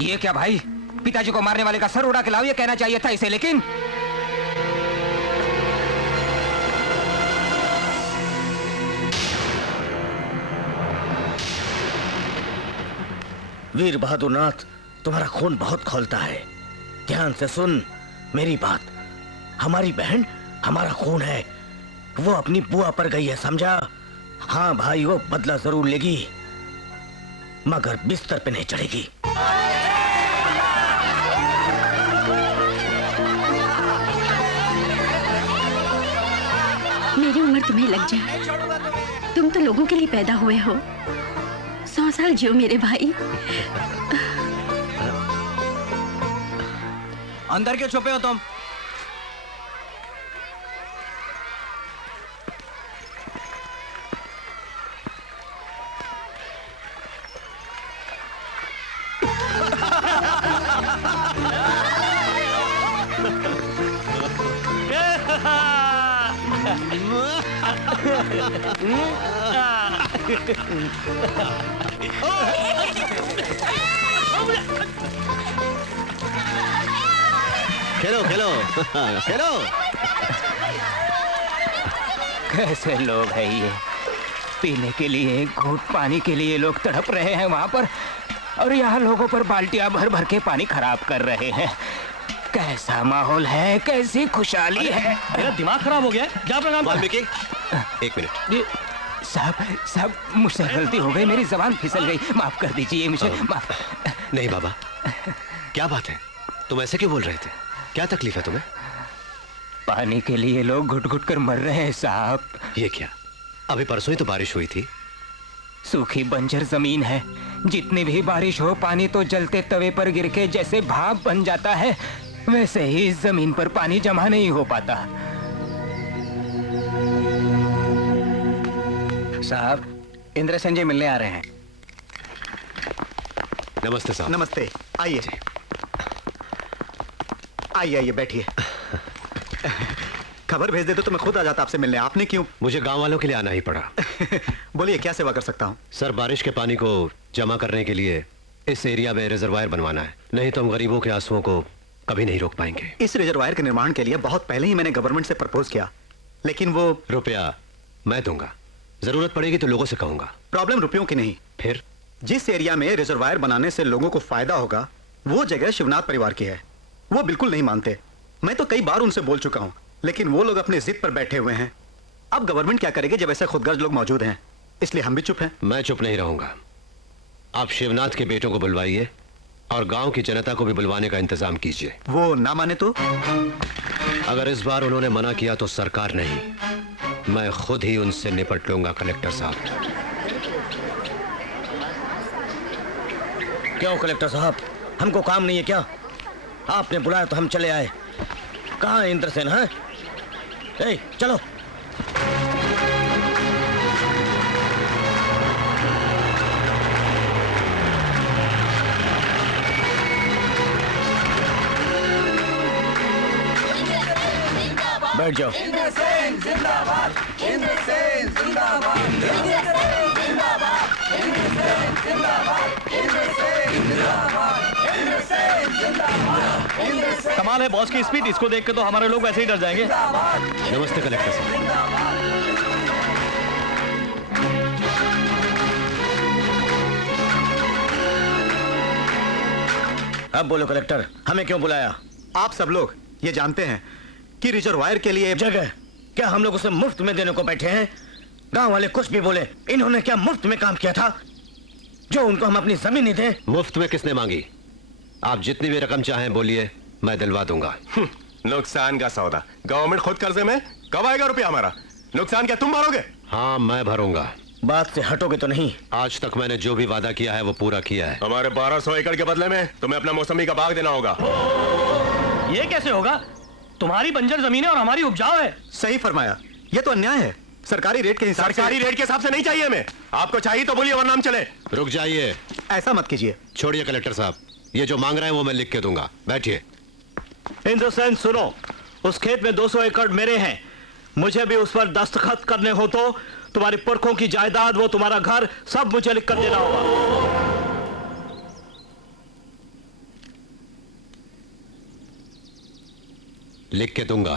ये क्या भाई, पिताजी को मारने वाले का सर उड़ा के लाओ, ये कहना चाहिए था इसे। लेकिन वीर बहादुर नाथ, तुम्हारा खून बहुत खौलता है। ध्यान से सुन मेरी बात। हमारी बहन हमारा खून है। वो अपनी बुआ पर गई है, समझा? हाँ भाई, वो बदला जरूर लेगी, मगर बिस्तर पे नहीं चढ़ेगी। मेरी उम्र तुम्हें लग जाए, तुम तो लोगों के लिए पैदा हुए हो। 100 साल जियो मेरे भाई। अंदर क्यों छुपे हो तुम? खेलो खेलो खेलो। कैसे लोग हैं ये? पीने के लिए, घूंट पानी के लिए लोग तड़प रहे हैं वहां पर, और यहाँ लोगों पर बाल्टियां भर भर के पानी खराब कर रहे हैं। कैसा माहौल है, कैसी खुशहाली है। मेरा दिमाग खराब हो गया है। क्या अपना काम? एक मिनट। साहब मुझसे गलती हो गई, मेरी जबान फिसल गई, माफ कर दीजिए मुझे। माफ। नहीं बाबा, क्या बात है? तुम ऐसे क्यों बोल रहे थे? क्या तकलीफ है तुम्हें? पानी के लिए लोग घुट घुट कर मर रहे हैं साहब। ये क्या? अभी परसों ही तो बारिश हुई थी। सूखी बंजर जमीन है, जितनी भी बारिश हो पानी तो जलते तवे पर गिर के जैसे भाप बन जाता है, वैसे ही इस जमीन पर पानी जमा नहीं हो पाता। साहब, इंद्रसेन जी मिलने आ रहे हैं। नमस्ते साहब। नमस्ते, आइए आइए आइए, बैठिए। खबर भेज देते तो मैं खुद आ जाता आपसे मिलने। आपने क्यों? मुझे गांव वालों के लिए आना ही पड़ा। बोलिए, क्या सेवा कर सकता हूँ? सर, बारिश के पानी को जमा करने के लिए इस एरिया में रिजर्वायर बनवाना है, नहीं तो हम गरीबों के आंसुओं को कभी नहीं रोक पाएंगे। इस रिजर्वायर के निर्माण के लिए बहुत पहले ही मैंने गवर्नमेंट से प्रपोज किया, लेकिन वो रुपया मैं दूंगा, जरूरत पड़ेगी तो लोगों से कहूंगा। प्रॉब्लम रुपयों की नहीं, फिर जिस एरिया में रिजर्वायर बनाने से लोगों को फायदा होगा वो जगह शिवनाथ परिवार की है। वो बिल्कुल नहीं मानते। मैं तो कई बार उनसे बोल चुका हूं, लेकिन वो लोग अपनी जिद पर बैठे हुए हैं। अब गवर्नमेंट क्या करेगी जब ऐसे खुदगर्ज लोग मौजूद हैं, इसलिए हम भी चुप हैं। मैं चुप नहीं रहूंगा। आप शिवनाथ के बेटों को बुलवाइए और गांव की जनता को भी बुलवाने का इंतजाम कीजिए। वो ना माने तो? अगर इस बार उन्होंने मना किया तो सरकार नहीं, मैं खुद ही उनसे निपट लूंगा। कलेक्टर साहब। क्यों कलेक्टर साहब, हमको काम नहीं है क्या? आपने बुलाया तो हम चले आए। कहाँ है इंद्रसेन? है चलो। बैठ जाओ। इंद्रसेन जिंदाबाद, इंद्रसेन जिंदाबाद, इंद्रसेन जिंदाबाद, इंद्रसेन जिंदाबाद, इंद्रसेन जिंदाबाद, इंद्रसेन जिंदाबाद, इंद्रसेन। कमाल है बॉस की स्पीड, इसको देख के तो हमारे लोग वैसे ही डर जाएंगे। नमस्ते कलेक्टर साहब। अब बोलो कलेक्टर, हमें क्यों बुलाया? आप सब लोग ये जानते हैं कि रिजर्वायर के लिए जगह क्या हम लोग उसे मुफ्त में देने को बैठे हैं? गांव वाले कुछ भी बोले, इन्होंने क्या मुफ्त में काम किया था जो उनको हम अपनी जमीन नहीं दें? मुफ्त में किसने मांगी? आप जितनी भी रकम चाहें बोलिए, मैं दिलवा दूंगा। नुकसान का सौदा, गवर्नमेंट खुद कर्जे में, कब आएगा रुपया हमारा? नुकसान क्या तुम भरोगे? हाँ मैं भरूंगा। बात से हटोगे तो नहीं? आज तक मैंने जो भी वादा किया है वो पूरा किया है। हमारे 1200 एकड़ के बदले में तुम्हें अपना मौसमी का बाग देना होगा। ये कैसे होगा? तुम्हारी बंजर जमीन है और हमारी उपजाऊ है। सही फरमाया, ये तो अन्याय है। सरकारी रेट के हिसाब से। सरकारी रेट के हिसाब से नहीं चाहिए हमें। आपको चाहिए तो बोलिए वरना हम चले। रुक जाइए, ऐसा मत कीजिए। छोड़िए कलेक्टर साहब, ये जो मांग रहे हैं वो मैं लिख के दूंगा। बैठिए। इंद्रसेन सुनो, उस खेत में 200 एकड़ मेरे हैं। मुझे भी उस पर दस्तखत करने हो तो तुम्हारी पुरखों की जायदाद, वो तुम्हारा घर, सब मुझे लिख कर देना होगा। लिख के दूंगा।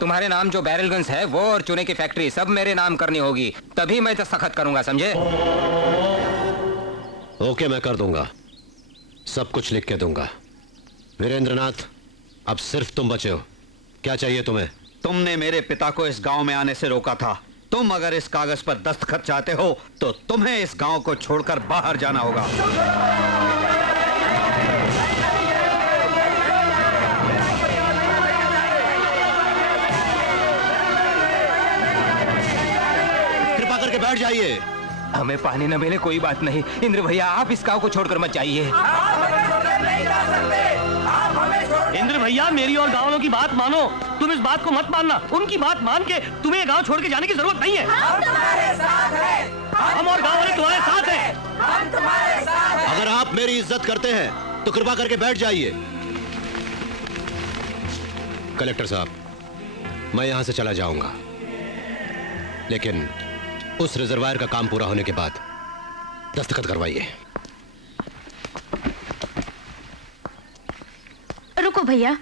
तुम्हारे नाम जो बैरलगंज है वो और चूने की फैक्ट्री सब मेरे नाम करनी होगी, तभी मैं दस्तखत करूंगा, समझे? ओके, मैं कर दूंगा, सब कुछ लिख के दूंगा। वीरेंद्रनाथ, अब सिर्फ तुम बचे हो। क्या चाहिए तुम्हें? तुमने मेरे पिता को इस गांव में आने से रोका था। तुम अगर इस कागज पर दस्तखत चाहते हो तो तुम्हें इस गांव को छोड़कर बाहर जाना होगा। कृपा करके बैठ जाइए। हमें पानी न मिले कोई बात नहीं, इंद्र भैया आप इस गांव को छोड़कर मत जाइए। इंद्र भैया, मेरी और गांव वालों की बात मानो, तुम इस बात को मत मानना। उनकी बात मान के तुम्हें गांव छोड़ के जाने की जरूरत नहीं है। हम तुम्हारे साथ हैं। हम और गांव वाले तुम्हारे साथ हैं। हम तुम्हारे साथ हैं। अगर आप मेरी इज्जत करते हैं तो कृपा करके बैठ जाइए। कलेक्टर साहब, मैं यहां से चला जाऊंगा, लेकिन उस रिजर्वायर का काम पूरा होने के बाद दस्तखत करवाइए। रुको भैया,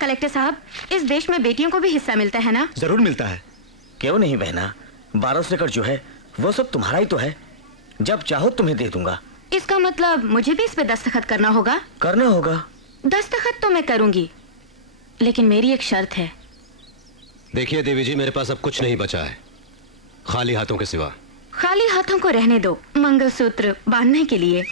कलेक्टर साहब, इस देश में बेटियों को भी हिस्सा मिलता है ना? जरूर मिलता है। क्यों नहीं बहना, 1200 एकड़ जो है वो सब तुम्हारा ही तो है। जब चाहो तुम्हें दे दूंगा। इसका मतलब मुझे भी इस पे दस्तखत करना होगा? करना होगा। दस्तखत तो मैं करूंगी, लेकिन मेरी एक शर्त है। देखिए देवी जी, मेरे पास अब कुछ नहीं बचा है खाली हाथों के सिवा। खाली हाथों को रहने दो, मंगलसूत्र बांधने के लिए।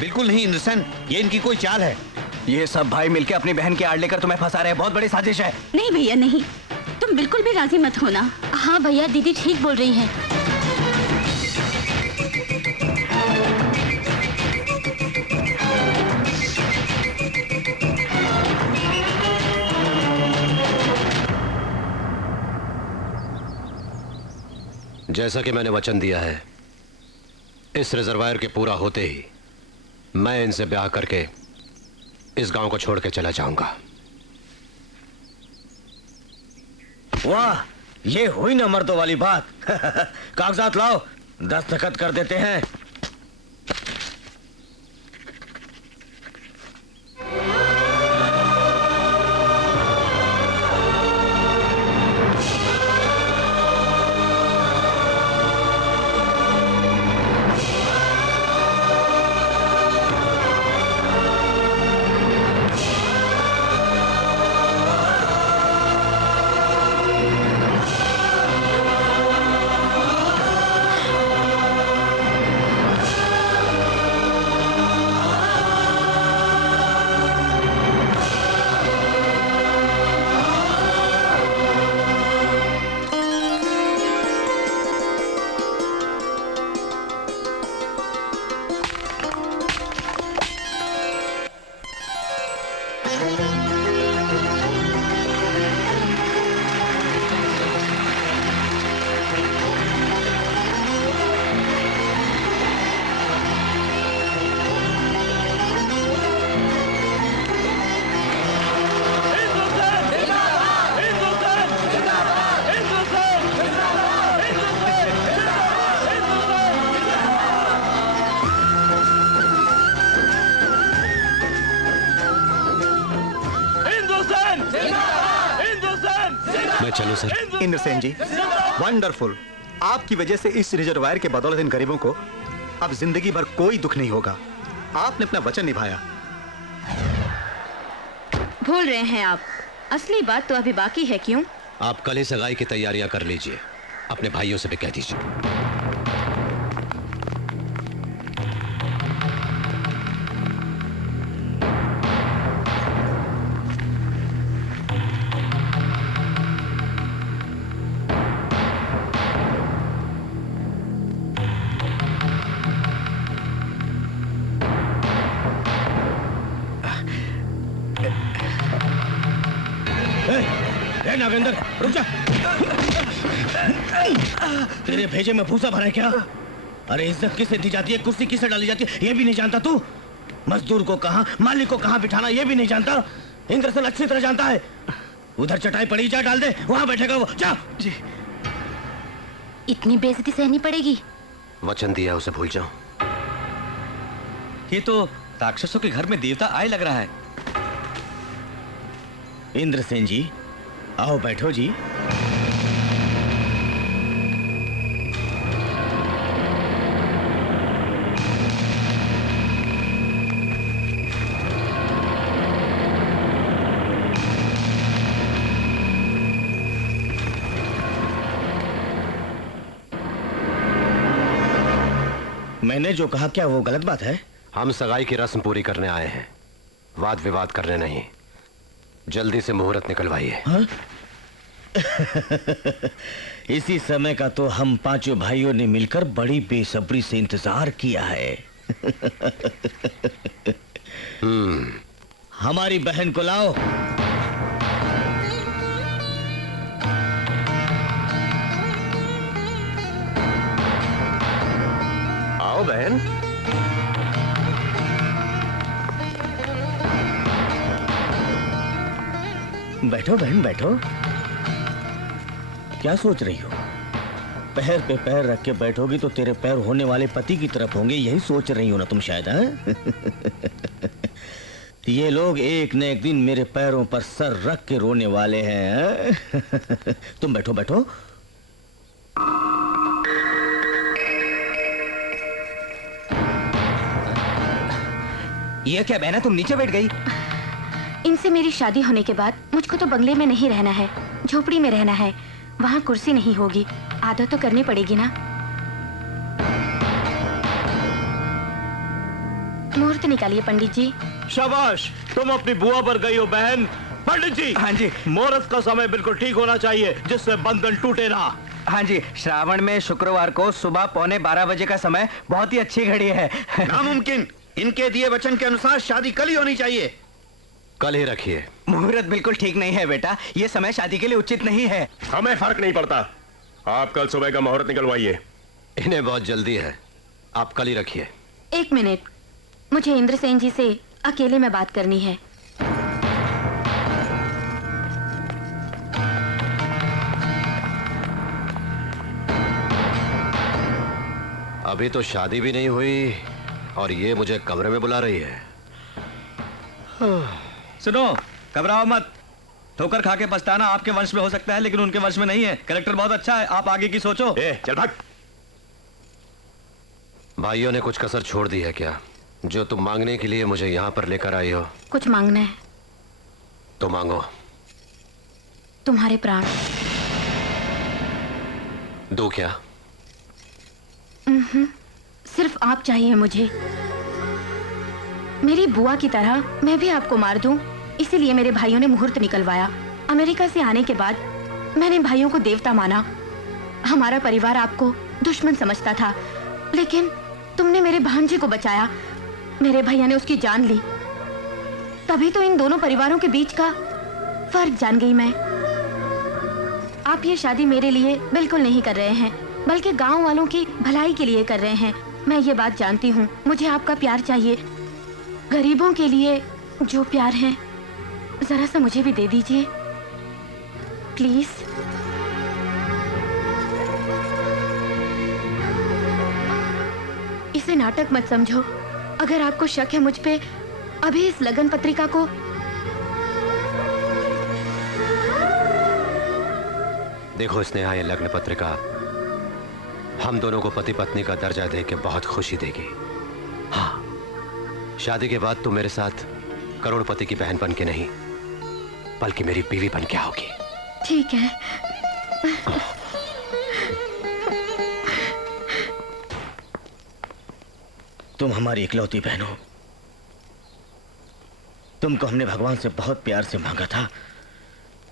बिल्कुल नहीं इंद्रसेन, ये इनकी कोई चाल है। ये सब भाई मिलके अपनी बहन के आड़ लेकर तुम्हें फंसा रहे हैं, बहुत बड़ी साजिश है। नहीं भैया नहीं, तुम बिल्कुल भी राजी मत होना। हाँ भैया, दीदी ठीक बोल रही हैं। जैसा कि मैंने वचन दिया है, इस रिजर्वायर के पूरा होते ही मैं इनसे ब्याह करके इस गांव को छोड़ के चला जाऊंगा। वाह, ये हुई ना मर्दों वाली बात। कागजात लाओ, दस्तखत कर देते हैं। मैं चलूं सर? इंद्रसेन जी, वंडरफुल। आपकी वजह से इस रिजर्वायर के बदौलत इन गरीबों को अब जिंदगी भर कोई दुख नहीं होगा। आपने अपना वचन निभाया। भूल रहे हैं आप, असली बात तो अभी बाकी है। क्यों? आप कल ही सगाई की तैयारियां कर लीजिए, अपने भाइयों से भी कह दीजिए। नागेंद्र, रुक जा। तेरे भेजे में भूसा भरा है क्या? अरे इज्जत किसे दी जाती है, कुर्सी किसे डाली जाती है, ये भी नहीं जानता तू? मजदूर को कहाँ, मालिक को कहाँ बिठाना, ये भी नहीं जानता? इंद्रसेन अच्छी तरह जानता है। उधर चटाई पड़ी, जा डाल दे, वहां बैठेगा वो। जा। जी। इतनी बेइज्जती सहनी पड़ेगी? वचन दिया उसे भूल जाओ। ये तो राक्षसों के घर में देवता आए लग रहा है। इंद्रसेन जी, आओ बैठो जी। मैंने जो कहा क्या वो गलत बात है? हम सगाई की रस्म पूरी करने आए हैं, वाद विवाद करने नहीं। जल्दी से मुहूर्त निकलवाइए। इसी समय का तो हम पांचों भाइयों ने मिलकर बड़ी बेसब्री से इंतजार किया है। हमारी बहन को लाओ। आओ बहन। बैठो बहन बैठो। क्या सोच रही हो? पैर पे पैर रख के बैठोगी तो तेरे पैर होने वाले पति की तरफ होंगे, यही सोच रही हो ना तुम शायद? ये लोग एक न एक दिन मेरे पैरों पर सर रख के रोने वाले हैं। तुम बैठो बैठो। ये क्या बहना, तुम नीचे बैठ गई? इनसे मेरी शादी होने के बाद मुझको तो बंगले में नहीं रहना है, झोपड़ी में रहना है। वहाँ कुर्सी नहीं होगी, आदत तो करनी पड़ेगी ना। मुहूर्त निकालिए पंडित जी। शाबाश, तुम अपनी बुआ पर गई हो बहन। पंडित जी। हाँ जी। मुहूर्त का समय बिल्कुल ठीक होना चाहिए, जिससे बंधन टूटे ना। हाँ जी, श्रावण में शुक्रवार को सुबह 11:15 बजे का समय बहुत ही अच्छी घड़ी है। नामुमकिन। इनके दिए वचन के अनुसार शादी कल ही होनी चाहिए। कल ही रखिए। मुहूर्त बिल्कुल ठीक नहीं है बेटा, ये समय शादी के लिए उचित नहीं है। हमें फर्क नहीं पड़ता, आप कल सुबह का मुहूर्त निकलवाइए। इन्हें बहुत जल्दी है, आप कल ही रखिए। एक मिनट, मुझे इंद्रसेन जी से अकेले में बात करनी है। अभी तो शादी भी नहीं हुई और ये मुझे कमरे में बुला रही है। सुनो, घबराओ मत। ठोकर खा के पछताना आपके वंश में हो सकता है, लेकिन उनके वंश में नहीं है। कैरेक्टर बहुत अच्छा है, आप आगे की सोचो। चल भाग। भाइयों ने कुछ कसर छोड़ दी है क्या, जो तुम मांगने के लिए मुझे यहाँ पर लेकर आई हो? कुछ मांगना है? तो मांगो। तुम्हारे प्राण। दो क्या? सिर्फ आप चाहिए मुझे। मेरी बुआ की तरह मैं भी आपको मार दूं, इसीलिए मेरे भाइयों ने मुहूर्त निकलवाया। अमेरिका से आने के बाद मैंने भाइयों को देवता माना। हमारा परिवार आपको दुश्मन समझता था, लेकिन तुमने मेरे भांजे को बचाया। मेरे भैया ने उसकी जान ली, तभी तो इन दोनों परिवारों के बीच का फर्क जान गई मैं। आप ये शादी मेरे लिए बिल्कुल नहीं कर रहे हैं, बल्कि गांव वालों की भलाई के लिए कर रहे हैं। मैं ये बात जानती हूँ। मुझे आपका प्यार चाहिए। गरीबों के लिए जो प्यार है, जरा सा मुझे भी दे दीजिए प्लीज। इसे नाटक मत समझो। अगर आपको शक है मुझ पे, अभी इस लगन पत्रिका को देखो स्नेहा, ये लग्न पत्रिका हम दोनों को पति पत्नी का दर्जा देके बहुत खुशी देगी। हाँ, शादी के बाद तुम मेरे साथ करोड़पति की बहन बन के नहीं, बल्कि मेरी बीवी बन के आओगी। ठीक है। तुम हमारी इकलौती बहन हो। तुमको हमने भगवान से बहुत प्यार से मांगा था।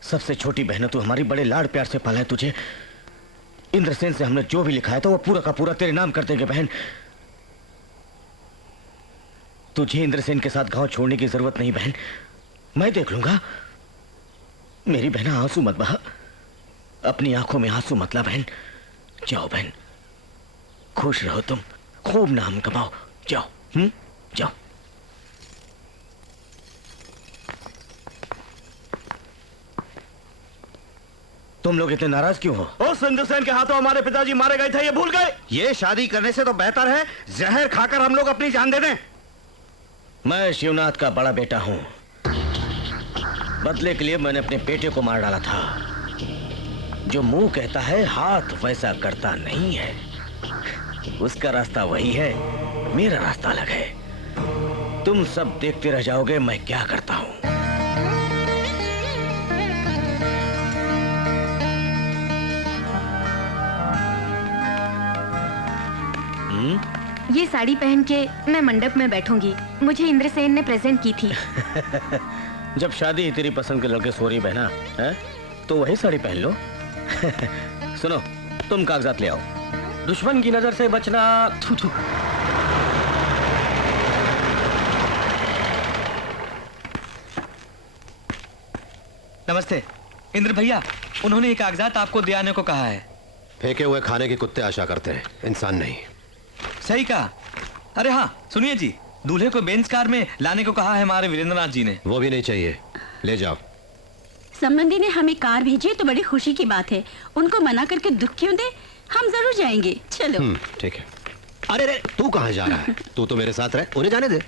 सबसे छोटी बहन तू हमारी, बड़े लाड़ प्यार से पाला है तुझे। इंद्रसेन से हमने जो भी लिखाया था वो पूरा का पूरा तेरे नाम कर देंगे बहन। तुझे इंद्रसेन के साथ गांव छोड़ने की जरूरत नहीं बहन, मैं देख लूंगा। मेरी बहन आंसू मत बहा, अपनी आंखों में आंसू मत ला बहन। जाओ बहन, खुश रहो तुम, खूब नाम कमाओ। जाओ, जाओ। तुम लोग इतने नाराज क्यों हो? उस इंद्रसेन के हाथों हमारे पिताजी मारे गए थे, ये भूल गए? ये शादी करने से तो बेहतर है जहर खाकर हम लोग अपनी जान दे दें। मैं शिवनाथ का बड़ा बेटा हूं। बदले के लिए मैंने अपने बेटे को मार डाला था। जो मुंह कहता है हाथ वैसा करता नहीं है। उसका रास्ता वही है, मेरा रास्ता अलग है। तुम सब देखते रह जाओगे मैं क्या करता हूं। ये साड़ी पहन के मैं मंडप में बैठूंगी। मुझे इंद्रसेन ने प्रेजेंट की थी। जब शादी तेरी पसंद के लड़के सो रही बहना है, तो वही साड़ी पहन लो। सुनो, तुम कागजात ले आओ। दुश्मन की नजर से बचना। थू थू। नमस्ते इंद्र भैया, उन्होंने ये कागजात आपको दे आने को कहा है। फेंके हुए खाने के कुत्ते आशा करते हैं, इंसान नहीं। सही कहा। अरे हाँ सुनिए जी, दूल्हे को बेंच कार में लाने को कहा है हमारे वीरेंद्रनाथ जी ने। वो भी नहीं चाहिए, ले जाओ। संबंधी ने हमें कार भेजी तो बड़ी खुशी की बात है। उनको मना करके दुख क्यों दे, हम जरूर जाएंगे। चलो। ठीक है। अरे रे, तू कहाँ जा रहा है? तू तो मेरे साथ रह, उन्हें जाने दे।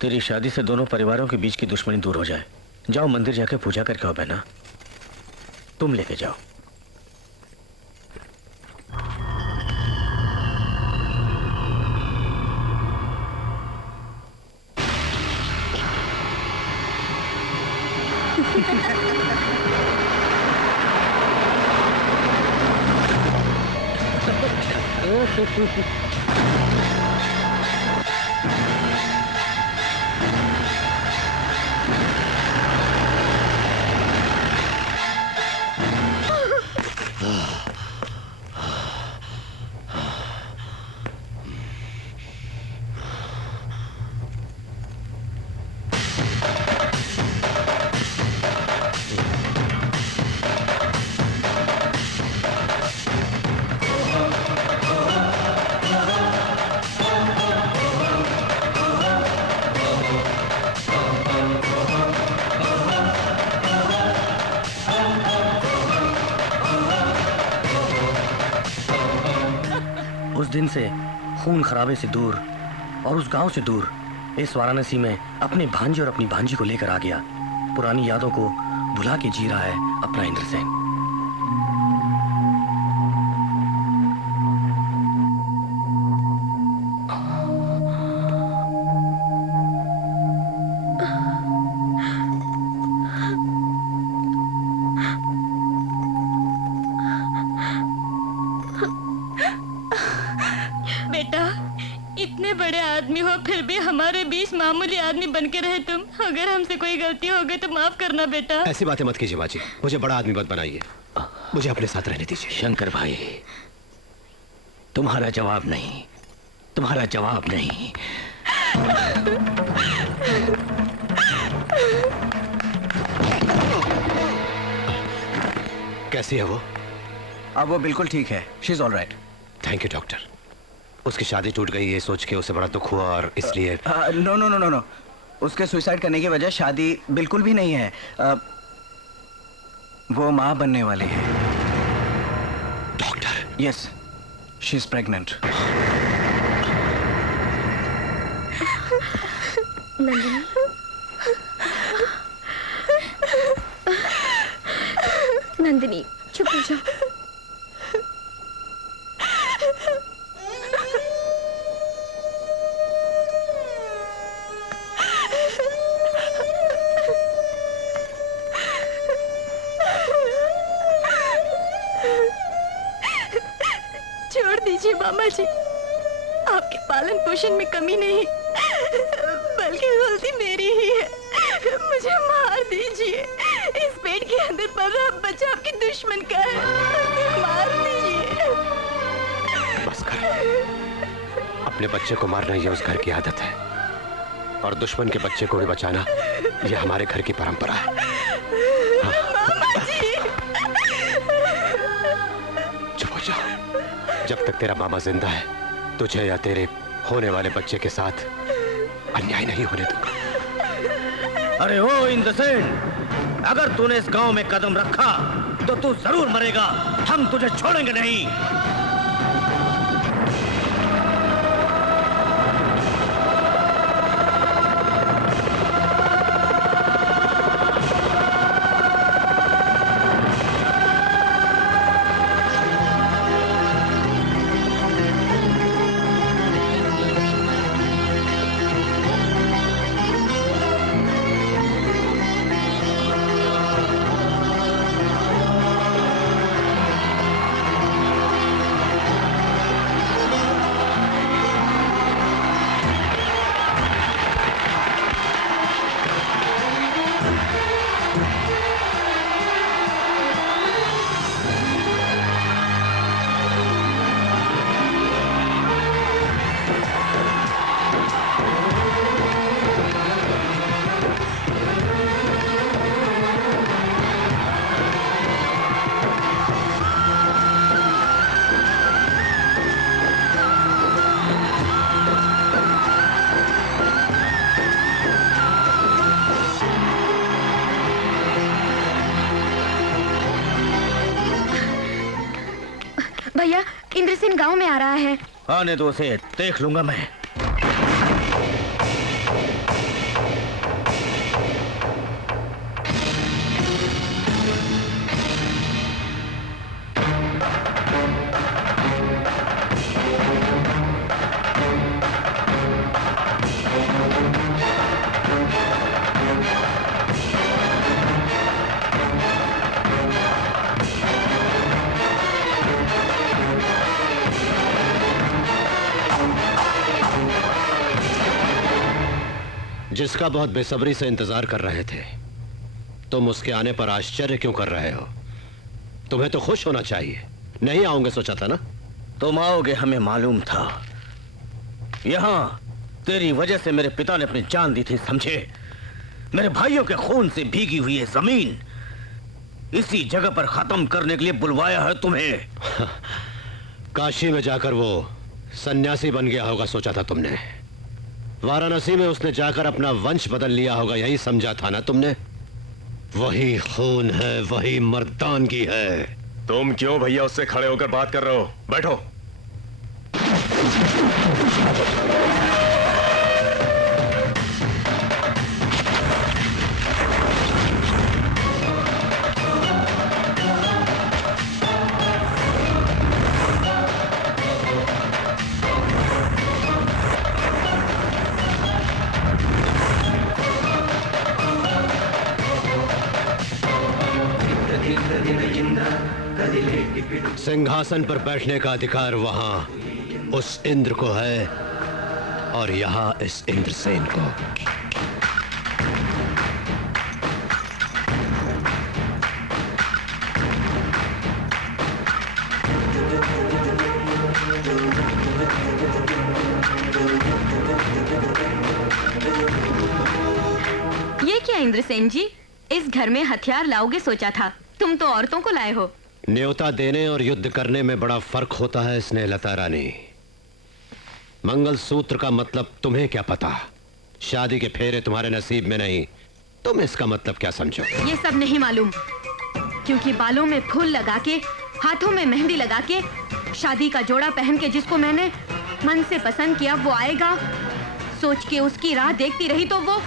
तेरी शादी से दोनों परिवारों के बीच की दुश्मनी दूर हो जाए। जाओ मंदिर जाके पूजा करके आओ बहना। तुम लेके जाओ। उस दिन से खून खराबे से दूर और उस गांव से दूर इस वाराणसी में अपने भांजे और अपनी भांजी को लेकर आ गया। पुरानी यादों को भुला के जी रहा है अपना इंद्रसेन। बेटा, इतने बड़े आदमी हो फिर भी हमारे बीच मामूली आदमी बन के रहे तुम। अगर हमसे कोई गलती हो गई तो माफ करना बेटा। ऐसी बातें मत कीजिए माँ जी, मुझे बड़ा आदमी मत बनाइए, मुझे अपने साथ रहने दीजिए। शंकर भाई, तुम्हारा जवाब नहीं, तुम्हारा जवाब नहीं। कैसी है वो? अब वो बिल्कुल ठीक है, she is all right. Thank you doctor. उसकी शादी टूट गई ये सोच के उसे बड़ा दुख हुआ और इसलिए no no no no no, उसके सुसाइड करने की वजह शादी बिल्कुल भी नहीं है। वो माँ बनने वाली है। Doctor? Yes, she is pregnant. Nandini, Nandini चुप हो जाओ। छोड़ दीजिए मामा जी, आपके पालन पोषण में कमी नहीं बल्कि गलती मेरी ही है। मुझे मार दीजिए। इस पेट के अंदर पल रहा बच्चा आपके दुश्मन का है, उसे मार दीजिए। बस कर, अपने बच्चे को मारना ये उस घर की आदत है और दुश्मन के बच्चे को भी बचाना ये हमारे घर की परंपरा है। मामा जी, चुप हो जाओ। जब तक तेरा मामा जिंदा है तुझे या तेरे होने वाले बच्चे के साथ अन्याय नहीं होने दूंगा। अरे ओ इंद्रसेन, अगर तूने इस गांव में कदम रखा तो तू जरूर मरेगा। हम तुझे छोड़ेंगे नहीं। भैया, इंद्रसेन गांव में आ रहा है। आने दो उसे, देख लूंगा मैं। जिसका बहुत बेसब्री से इंतजार कर रहे थे, तुम उसके आने पर आश्चर्य क्यों कर रहे हो? तुम्हें तो खुश होना चाहिए। नहीं आओगे सोचा था ना? तुम आओगे हमें मालूम था। यहां तेरी वजह से मेरे पिता ने अपनी जान दी थी, समझे? मेरे भाइयों के खून से भीगी हुई है जमीन इसी जगह पर खत्म करने के लिए बुलवाया है तुम्हें। काशी में जाकर वो सन्यासी बन गया होगा सोचा था तुमने। वाराणसी में उसने जाकर अपना वंश बदल लिया होगा, यही समझा था ना तुमने? वही खून है, वही मर्दानगी है। तुम क्यों भैया उससे खड़े होकर बात कर रहे हो? बैठो। सिंहासन पर बैठने का अधिकार वहां उस इंद्र को है और यहां इस इंद्रसेन को। ये क्या इंद्रसेन जी, इस घर में हथियार लाओगे सोचा था, तुम तो औरतों को लाए हो। न्योता देने और युद्ध करने में बड़ा फर्क होता है स्नेहलता रानी। मंगलसूत्र का मतलब तुम्हें क्या पता? शादी के फेरे तुम्हारे नसीब में नहीं, तुम इसका मतलब क्या समझो? ये सब नहीं मालूम, क्योंकि बालों में फूल लगा के, हाथों में मेहंदी लगा के, शादी का जोड़ा पहन के जिसको मैंने मन से पसंद किया वो आएगा, सोच के उसकी राह देखती रही तो वो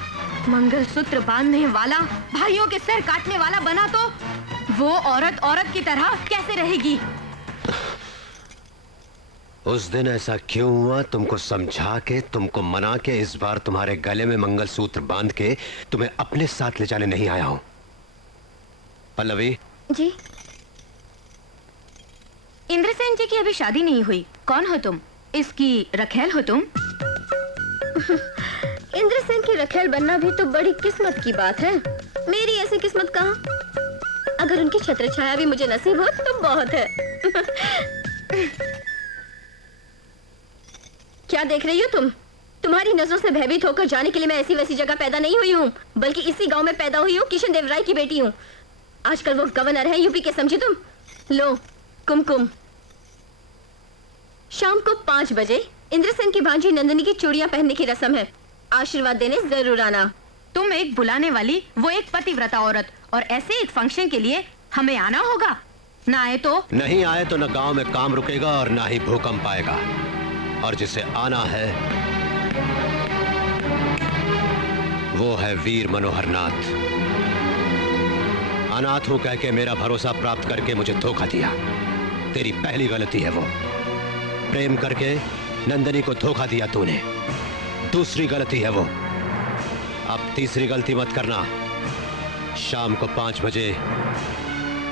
मंगलसूत्र बांधने वाला, भाइयों के सर काटने वाला बना तो वो औरत औरत की तरह कैसे रहेगी? उस दिन ऐसा क्यों हुआ? तुमको समझा के, तुमको मना के, इस बार तुम्हारे गले में मंगलसूत्र बांध के तुम्हें अपने साथ ले जाने नहीं आया हूं। पल्लवी जी। इंद्रसेन जी की अभी शादी नहीं हुई, कौन हो तुम? इसकी रखेल हो तुम? इंद्रसेन की रखेल बनना भी तो बड़ी किस्मत की बात है। मेरी ऐसी किस्मत कहाँ? अगर उनकी छत्र छाया भी मुझे नसीब हो तो बहुत है। क्या देख रही हो तुम? तुम्हारी नजरों से भयभीत होकर जाने के लिए मैं ऐसी वैसी जगह पैदा नहीं हुई हूँ, बल्कि इसी गांव में पैदा हुई हूँ। किशन देव राय की बेटी हूँ। आजकल वो गवर्नर है यूपी के, समझी तुम? लो कुमकुम। शाम को 5 बजे इंद्रसेन की भांजी नंदिनी की चूड़ियां पहनने की रस्म है। आशीर्वाद देने जरूर आना। तुम एक बुलाने वाली, वो एक पतिव्रता औरत, और ऐसे एक फंक्शन के लिए हमें आना होगा? ना आए तो? नहीं आए तो न गांव में काम रुकेगा और ना ही भूकंप आएगा। और जिसे आना है वो है वीर मनोहर नाथ। अनाथ हूं कह के मेरा भरोसा प्राप्त करके मुझे धोखा दिया, तेरी पहली गलती है वो। प्रेम करके नंदिनी को धोखा दिया तूने, दूसरी गलती है वो। अब तीसरी गलती मत करना। शाम को 5 बजे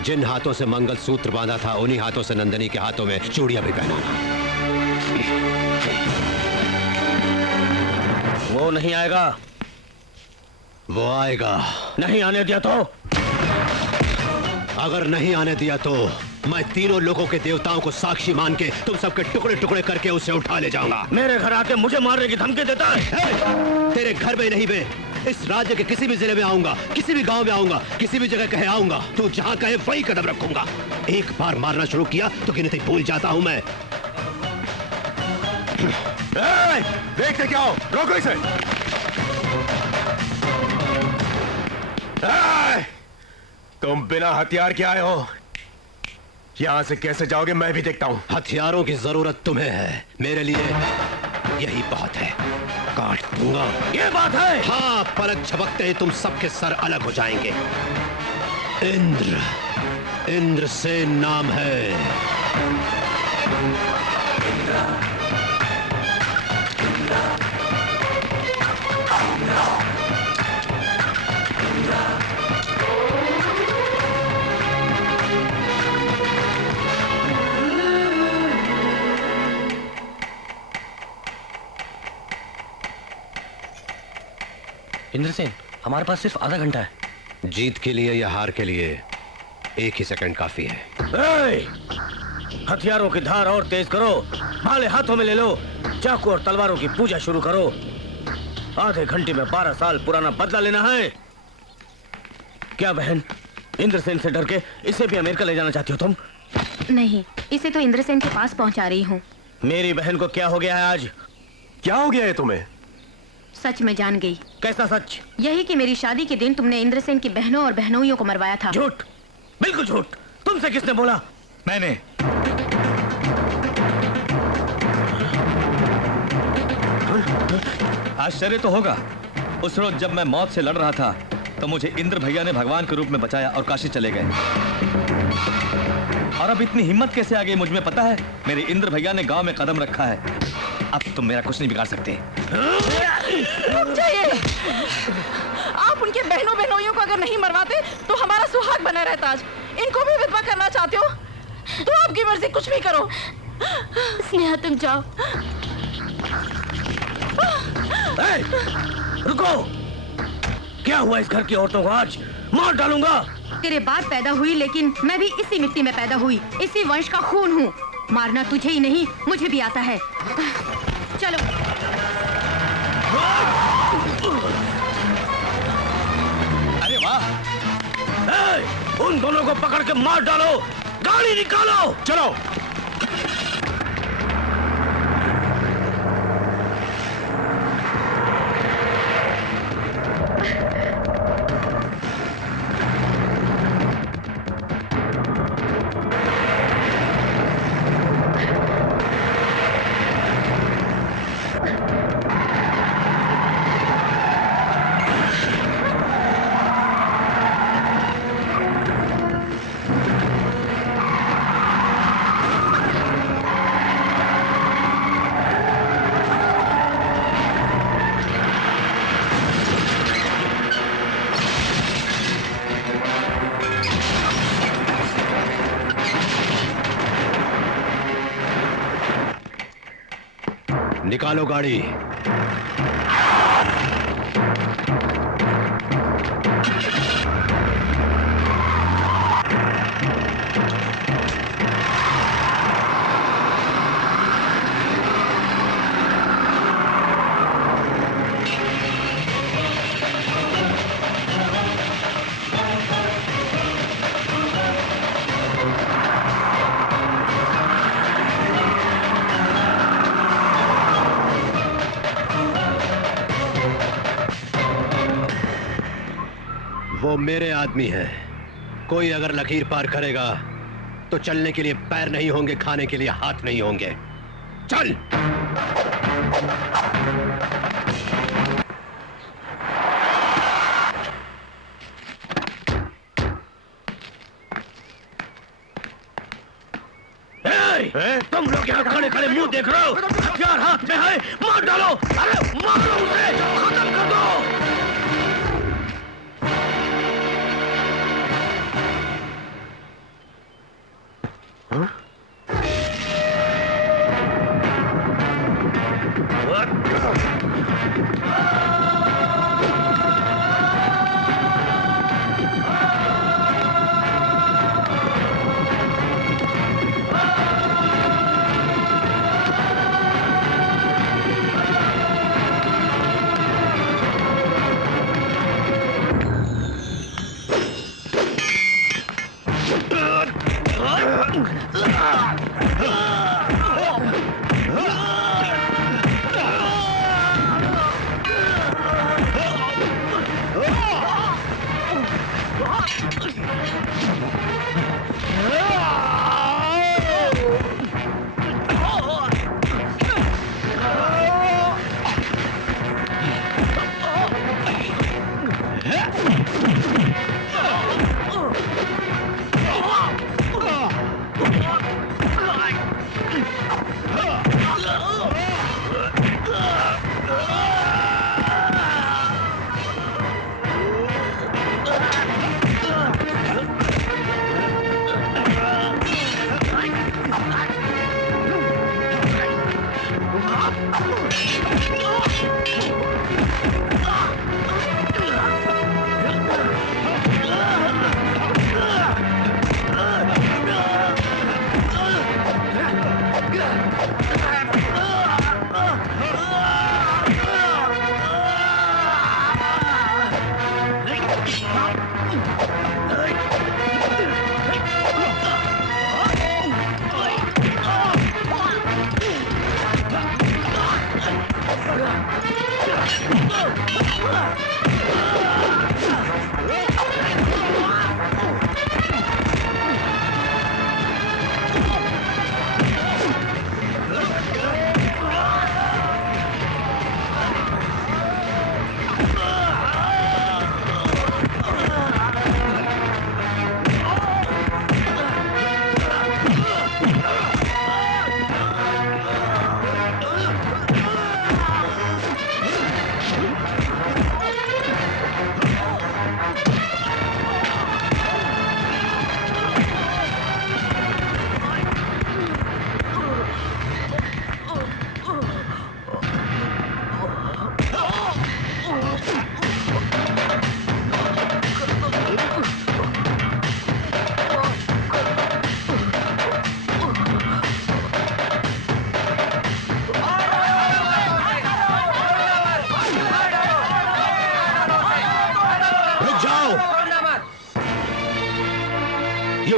जिन हाथों से मंगलसूत्र बांधा था उन्हीं हाथों से नंदिनी के हाथों में चूड़ियां भी पहनाना। वो नहीं आएगा। वो आएगा। नहीं आने दिया तो? अगर नहीं आने दिया तो मैं तीनों लोगों के देवताओं को साक्षी मान के तुम सबके टुकड़े टुकड़े करके उसे उठा ले जाऊंगा। मेरे घर आके मुझे मारने की धमकी देता है? तेरे घर में नहीं, बे इस राज्य के किसी भी जिले में आऊंगा, किसी भी गांव में आऊंगा, किसी भी जगह कहे आऊंगा, तू जहां कहे वही कदम रखूंगा। एक बार मारना शुरू किया तो गिनती भूल जाता हूं मैं। देखते क्या हो? रोको इसे। तुम बिना हथियार के आए हो, यहां से कैसे जाओगे मैं भी देखता हूं। हथियारों की जरूरत तुम्हें है, मेरे लिए यही बहुत है। काट दूंगा। ये बात है? हाँ, पलक झपकते ही तुम सबके सर अलग हो जाएंगे। इंद्रसेन नाम है। इंद्रसेन, हमारे पास सिर्फ आधा घंटा है। जीत के लिए या हार के लिए 1 ही सेकंड काफी है। हथियारों की धार और तेज करो, भाले हाथों में ले लो, चाकू और तलवारों की पूजा शुरू करो। आधे घंटे में 12 साल पुराना बदला लेना है। क्या बहन, इंद्रसेन से डर के इसे भी अमेरिका ले जाना चाहती हो तुम? नहीं, इसे तो इंद्रसेन के पास पहुंचा रही हूँ। मेरी बहन को क्या हो गया है आज? क्या हो गया है तुम्हें? सच में जान गई। कैसा सच? यही कि मेरी शादी के दिन तुमने इंद्रसेन की बहनों और बहनोइयों को मरवाया था। झूठ, बिल्कुल झूठ। तुमसे किसने बोला? मैंने। आश्चर्य तो होगा, उस रोज जब मैं मौत से लड़ रहा था तो मुझे इंद्र भैया ने भगवान के रूप में बचाया और काशी चले गए। और अब इतनी हिम्मत कैसे आ गई मुझ में पता है? मेरे इंद्र भैया ने गांव में कदम रखा है। अब तुम मेरा कुछ नहीं बिगाड़ सकते। रुक जाइए। आप उनके बहनों बहनोइयों को अगर नहीं मरवाते तो हमारा सुहाग बना रहता आज। इनको भी विधवा करना चाहते हो तो आपकी मर्जी, कुछ भी करो। स्नेहा तुम जाओ। रुको, क्या हुआ इस घर की औरतों को? आज मार डालूंगा। तेरे बाप पैदा हुई लेकिन मैं भी इसी मिट्टी में पैदा हुई, इसी वंश का खून हूँ। मारना तुझे ही नहीं मुझे भी आता है। चलो। अरे वाह, उन दोनों को पकड़ के मार डालो। गाड़ी निकालो। चलो। निकालो गाड़ी। वो मेरे आदमी हैं। कोई अगर लकीर पार करेगा तो चलने के लिए पैर नहीं होंगे, खाने के लिए हाथ नहीं होंगे। चल। तुम लोग यहाँ खड़े खड़े मुंह देख रहे हो? हथियार हाथ में है, मार डालो। अरे मारो उसे, खत्म कर दो।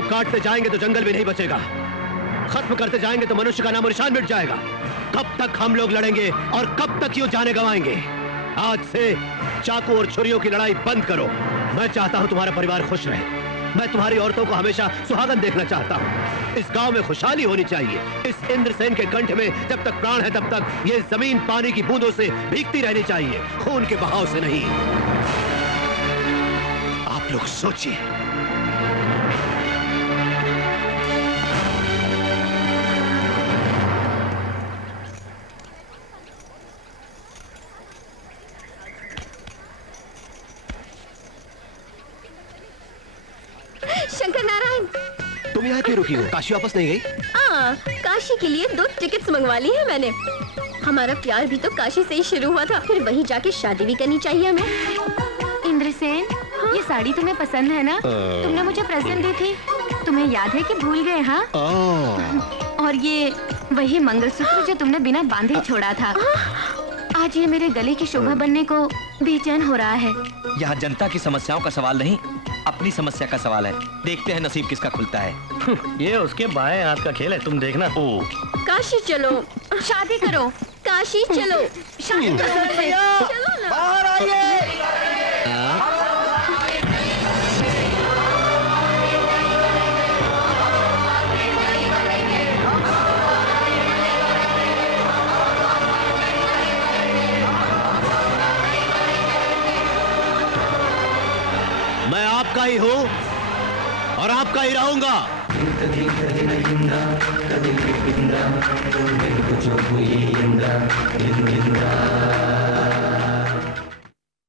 लोग काटते जाएंगे तो जंगल भी नहीं बचेगा, खत्म करते जाएंगे तो मनुष्य का नामो निशान मिट जाएगा। कब तक हम लोग लड़ेंगे और कब तक यूं जाने गंवाएंगे? आज से चाकू और छुरियों की लड़ाई बंद करो। मैं चाहता हूं तुम्हारा परिवार खुश रहे। मैं तुम्हारी औरतों को हमेशा सुहागन देखना चाहता हूं। इस गांव में खुशहाली होनी चाहिए। इस इंद्रसेन के कंठ में जब तक प्राण है तब तक ये जमीन पानी की बूंदों से भीगती रहनी चाहिए, खून के बहाव से नहीं। आप लोग सोचिए। शंकर नारायण, तुम यहाँ क्यों रुकी हो? काशी वापस नहीं गई? काशी के लिए 2 टिकट्स मंगवा ली है मैंने। हमारा प्यार भी तो काशी से ही शुरू हुआ था, फिर वहीं जाके शादी भी करनी चाहिए हमें। इंद्रसेन, ये साड़ी तुम्हें पसंद है ना? तुमने मुझे प्रेजेंट दी थी, तुम्हें याद है कि भूल गए? हाँ। और ये वही मंगलसूत्र जो तुमने बिना बांधे छोड़ा था। आज ये मेरे गले की शोभा बनने को बेचैन हो रहा है। यहाँ जनता की समस्याओं का सवाल नहीं, अपनी समस्या का सवाल है। देखते हैं नसीब किसका खुलता है। ये उसके बाएं हाथ का खेल है, तुम देखना। काशी चलो, शादी करो। काशी चलो, शादी करो। चलो ना। बाहर आइए। मैं आपका ही हूँ और आपका ही रहूंगा। इंद्र